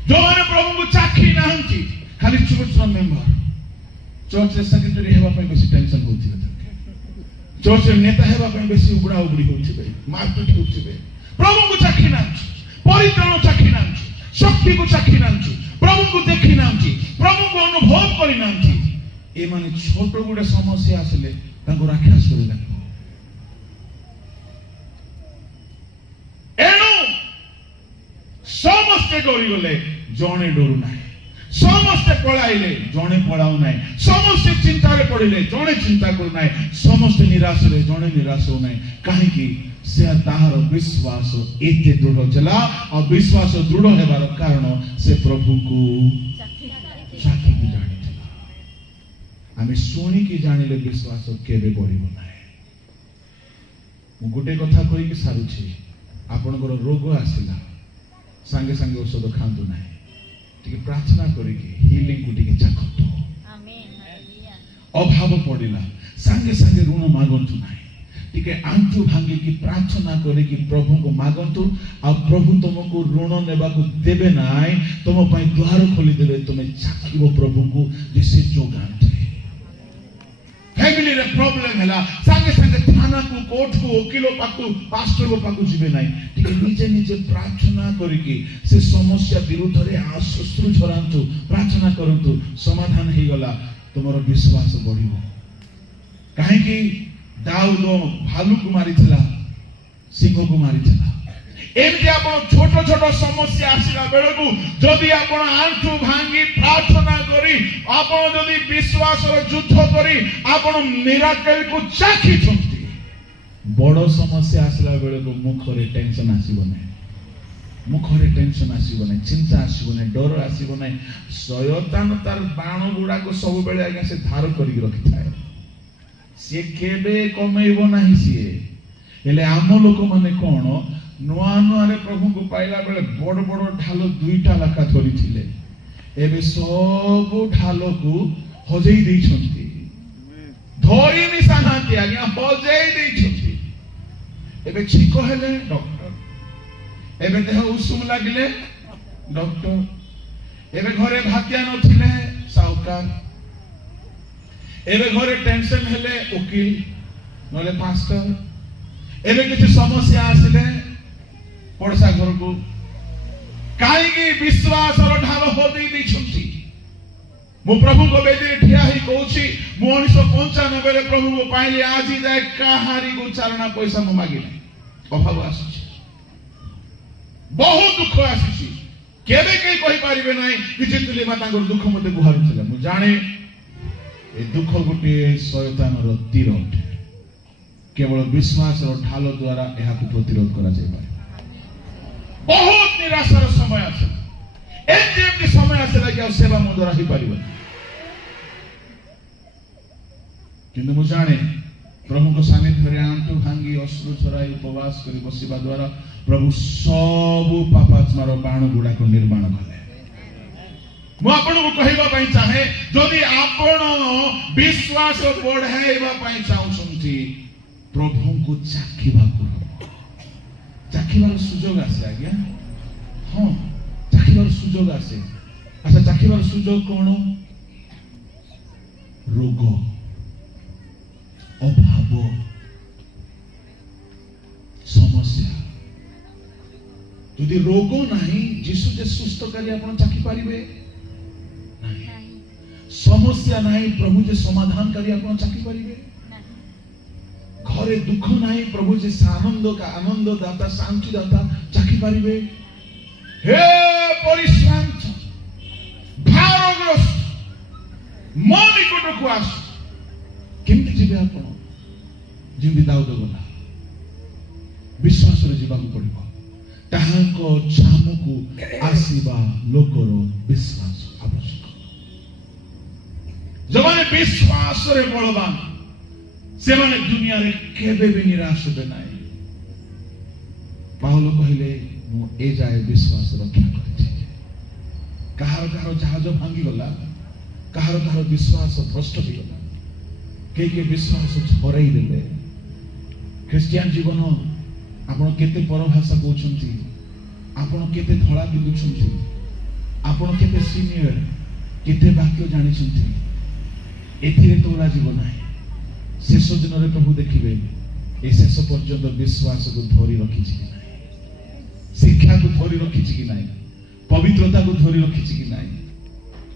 ଯୋଉମାନେ ପ୍ରଭୁଙ୍କୁ ଚାଖି ନାହାନ୍ତି, ଖାଲି ଚର୍ଚ୍ଚର ମେମ୍ବର, ଚର୍ଚ୍ଚରେ ସେକ୍ରେଟାରୀ ହେବା ପାଇଁ ବେଶୀ ଟେନସନ ହଉଥିବେ, ଚର୍ଚ୍ଚରେ ନେତା ହେବା ପାଇଁ ବେଶୀ ଉବୁଡା ଉବୁଡି ହଉଥିବେ, ମାରପିଟ ହଉଥିବେ। ପ୍ରଭୁଙ୍କୁ ଚାଖି ନାହାନ୍ତି, ପରିତ୍ରାଣ ଚାଖି ନାହାନ୍ତି, ଶକ୍ତିକୁ ଚାଖି ନାହାନ୍ତି, ପ୍ରଭୁଙ୍କୁ ଦେଖି ନାହାନ୍ତି, ପ୍ରଭୁଙ୍କୁ ଅନୁଭବ କରିନାହାନ୍ତି। ଏମାନେ ଛୋଟ ଗୋଟେ ସମସ୍ୟା ଆସିଲେ ତାଙ୍କୁ ରାକ୍ଷସ କରି ଲାଗିବ। ଏଣୁ समस्ते डरी गले जणे डरू नाही समस्ते पळाइले जणे पळाउ नाही समस्ते चिंतारे पड़िले जणे चिंता करू नाही समस्ते निराश रे जणे निराश हो नाही काहे कि से ताहार विश्वास एते दृढ़ चला और विश्वास दृढ़ हेबार कारण से प्रभु को साथी भी जानि आमे सुनी कि जानिले विश्वास केबे बढ़िबो नाही मु गोटे कथा कहि कि सारुछि आपनकर रोग आसिला संगे संगे औषध खांतु नाही टिके प्रार्थना करि कि हीलिंग को टिके चाखतो आमेन हालेलुया अभाव पड़िला संगे संगे ऋण मागंतु नाही टिके आंचु भांगी की प्रार्थना करे कि प्रभु को मागंतु आ प्रभु तुमको ऋण नेबा को देबे नाही तुम पई द्वार खोली देबे तुमे चाखिबो प्रभु को जैसे जोगांते फैमिली रे प्रॉब्लम हैला संगे संगे थाना को कोर्ट को वकीलो पाकु पास्टर को पाकु जिबे नाही टिके निजे निजे प्रार्थना करी कि से समस्या विरुद्ध रे आश्रु झरांतु प्रार्थना करंतु समाधान हे गला तुमरो विश्वास बढ़िबो काहे कि दाऊद भालू को मारी थिला सिंह को मारी थिला एमती आपण छोट छोट समस्या आसिला बेलकु जदि आपण आंठू भांगी प्रार्थना करी आपण जदि विश्वास रो युद्ध करी आपण मिराकल को चाखी छंती बड़ समस्या आसिला बेलकु मुख रे टेंशन आसीबो नै मुख रे टेंशन आसीबो नै चिंता आसीबो नै डर आसीबो नै शयतान तार बाण गुडा को सब बेले आगे से धार करी रखि थाए से केबे कमेइबो नाही सिए हेले आम लोक माने कोन नुआ नुआ रे प्रभु को पाइला बेले बड़ बड़ ढाल दुईटा लखा धरी थिले एबे सब ढाल को हजेई देई छंती धरी निशानाती आज्ञा हजेई देई छंती एबे ठीक हेले डॉक्टर एबे देह उषुम लागिले डॉक्टर एबे घरे भाग्या नथिले साउकार एबे घरे टेंशन हेले वकील नले पास्टर एबे किछि समस्या आसिले पड़सा घर को काई विश्वास ढाल हो दे छुट्टी मु प्रभु को बेदी ठिया ही कहूची मु 1995 रे प्रभु को पाइले आज जाए कहारी को चारणा पैसा मु मागी नै अभाव आसी बहुत दुख आसी केबे कई कहि पारिबे नै कि जितुले माता को दुख मते गुहारू छला मु जाने ए दुख गोटे शयतान रो तीर केवल विश्वास और ढाल द्वारा यह प्रतिरोध करा जाय पारे बहुत निराशार समय आसे एमती समय आसे कि सेवा मो द्वारा ही पारिबो किंतु मु जाने प्रभु को सानिध्य रे आंटू भांगी अश्रु झराई उपवास करी बसिबा द्वारा प्रभु सब पापात्मार बाण गुडा को निर्माण कले मु आपन को कहिबा पई चाहे जदि आपण विश्वास बढ़ाइबा पई चाहउछंती प्रभु को चाखिबा को चाखिबार सुजोग आसे आज्ञा हां चाखिबार सुजोग आसे अच्छा चाखिबार सुजोग कोन रोग अभाव समस्या यदि रोग नहीं जीशु जे सुस्थ करी आपण चाखी पारिबे नहीं समस्या नहीं प्रभु जे समाधान करी आपण चाखी पारिबे घरे दुख नहीं प्रभु जे आनंद का आनंद दाता शांति दाता चाखी पारिबे हे परिश्रांत भारग्रस्त मन निकट को आस केमति जीवे आपण जेमि दाऊद गला विश्वास रे जीवा को पड़िबो ताहाको छामुको आसीबा लोकर विश्वास आवश्यक जमाने विश्वास रे बलवान से माने दुनिया रे केबे भी निराश होबे नाही पाउलो कहिले मु ए जाय विश्वास रक्षा करछि कहार कहार जहाज भांगी गला कहार कहार विश्वास भ्रष्ट हो गला के विश्वास हराई देले क्रिश्चियन जीवन आपण केते परभाषा कहउछंती आपण केते धळा बिलुछंती आपण केते सीनियर केते वाक्य जानिछंती एथिरे तोला जीवन नाही शेष दिन रे प्रभु देखिबे ए शेष पर्यंत विश्वास को धरि रखिछि कि नाही शिक्षा को धरि रखिछि कि नाही पवित्रता को धरि रखिछि कि नाही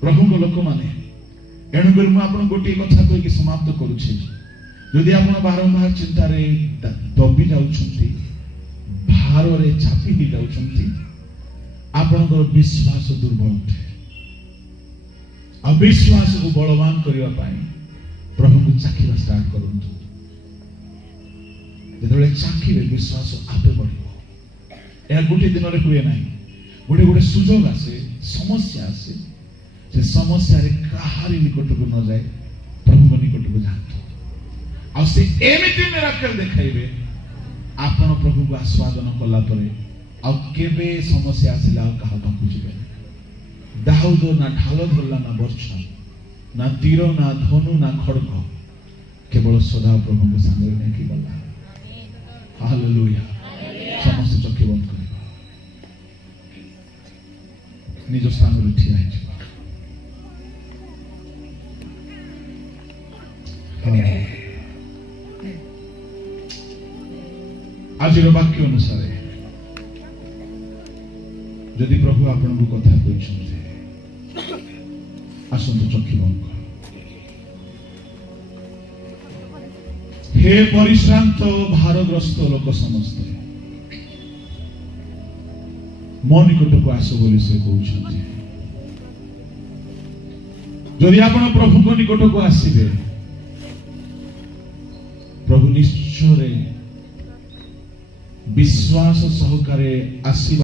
प्रभु को लोक माने एणु बेर मु आपण गोटी कथा कहि कि समाप्त करूछि यदि आपण बारंबार चिंता रे दबी जाउछंती भार रे चापी ही जाउछंती आपणकर विश्वास दुर्बल उठे अविश्वास को बलवान करने प्रभु को चाखिबा स्टार्ट करंतु जेतबेले चाखिबे विश्वास आपे बढ़िबो या गोटे दिन रे हुए नाही गोटे गोटे सुजोग आसे समस्या आसे से समस्या रे काहारी निकट को न जाए प्रभु निकट को जातु आ से एमिति मिराकल देखाइबे आपण प्रभु को आस्वादन कला परे आ केबे समस्या आसिला कहा पाखु जिबे दाऊद ना ढाल धरला ना वर्षा ना तीर ना धनु ना खड़ग केवल सदा प्रभु को संग नहीं कि गला हालेलुया समस्त चक्की बंद कर निज स्थान रे ठिया है आज वाक्य अनुसार यदि प्रभु आपण को कथा कहते आसंत चक्षु बंद कर हे परिश्रांत भारग्रस्त लोक समस्ते मो निकट को आस बोली से कहते यदि आपण प्रभु को निकट को आसबे प्रभु निश्चय विश्वास सहकारे आशीर्वाद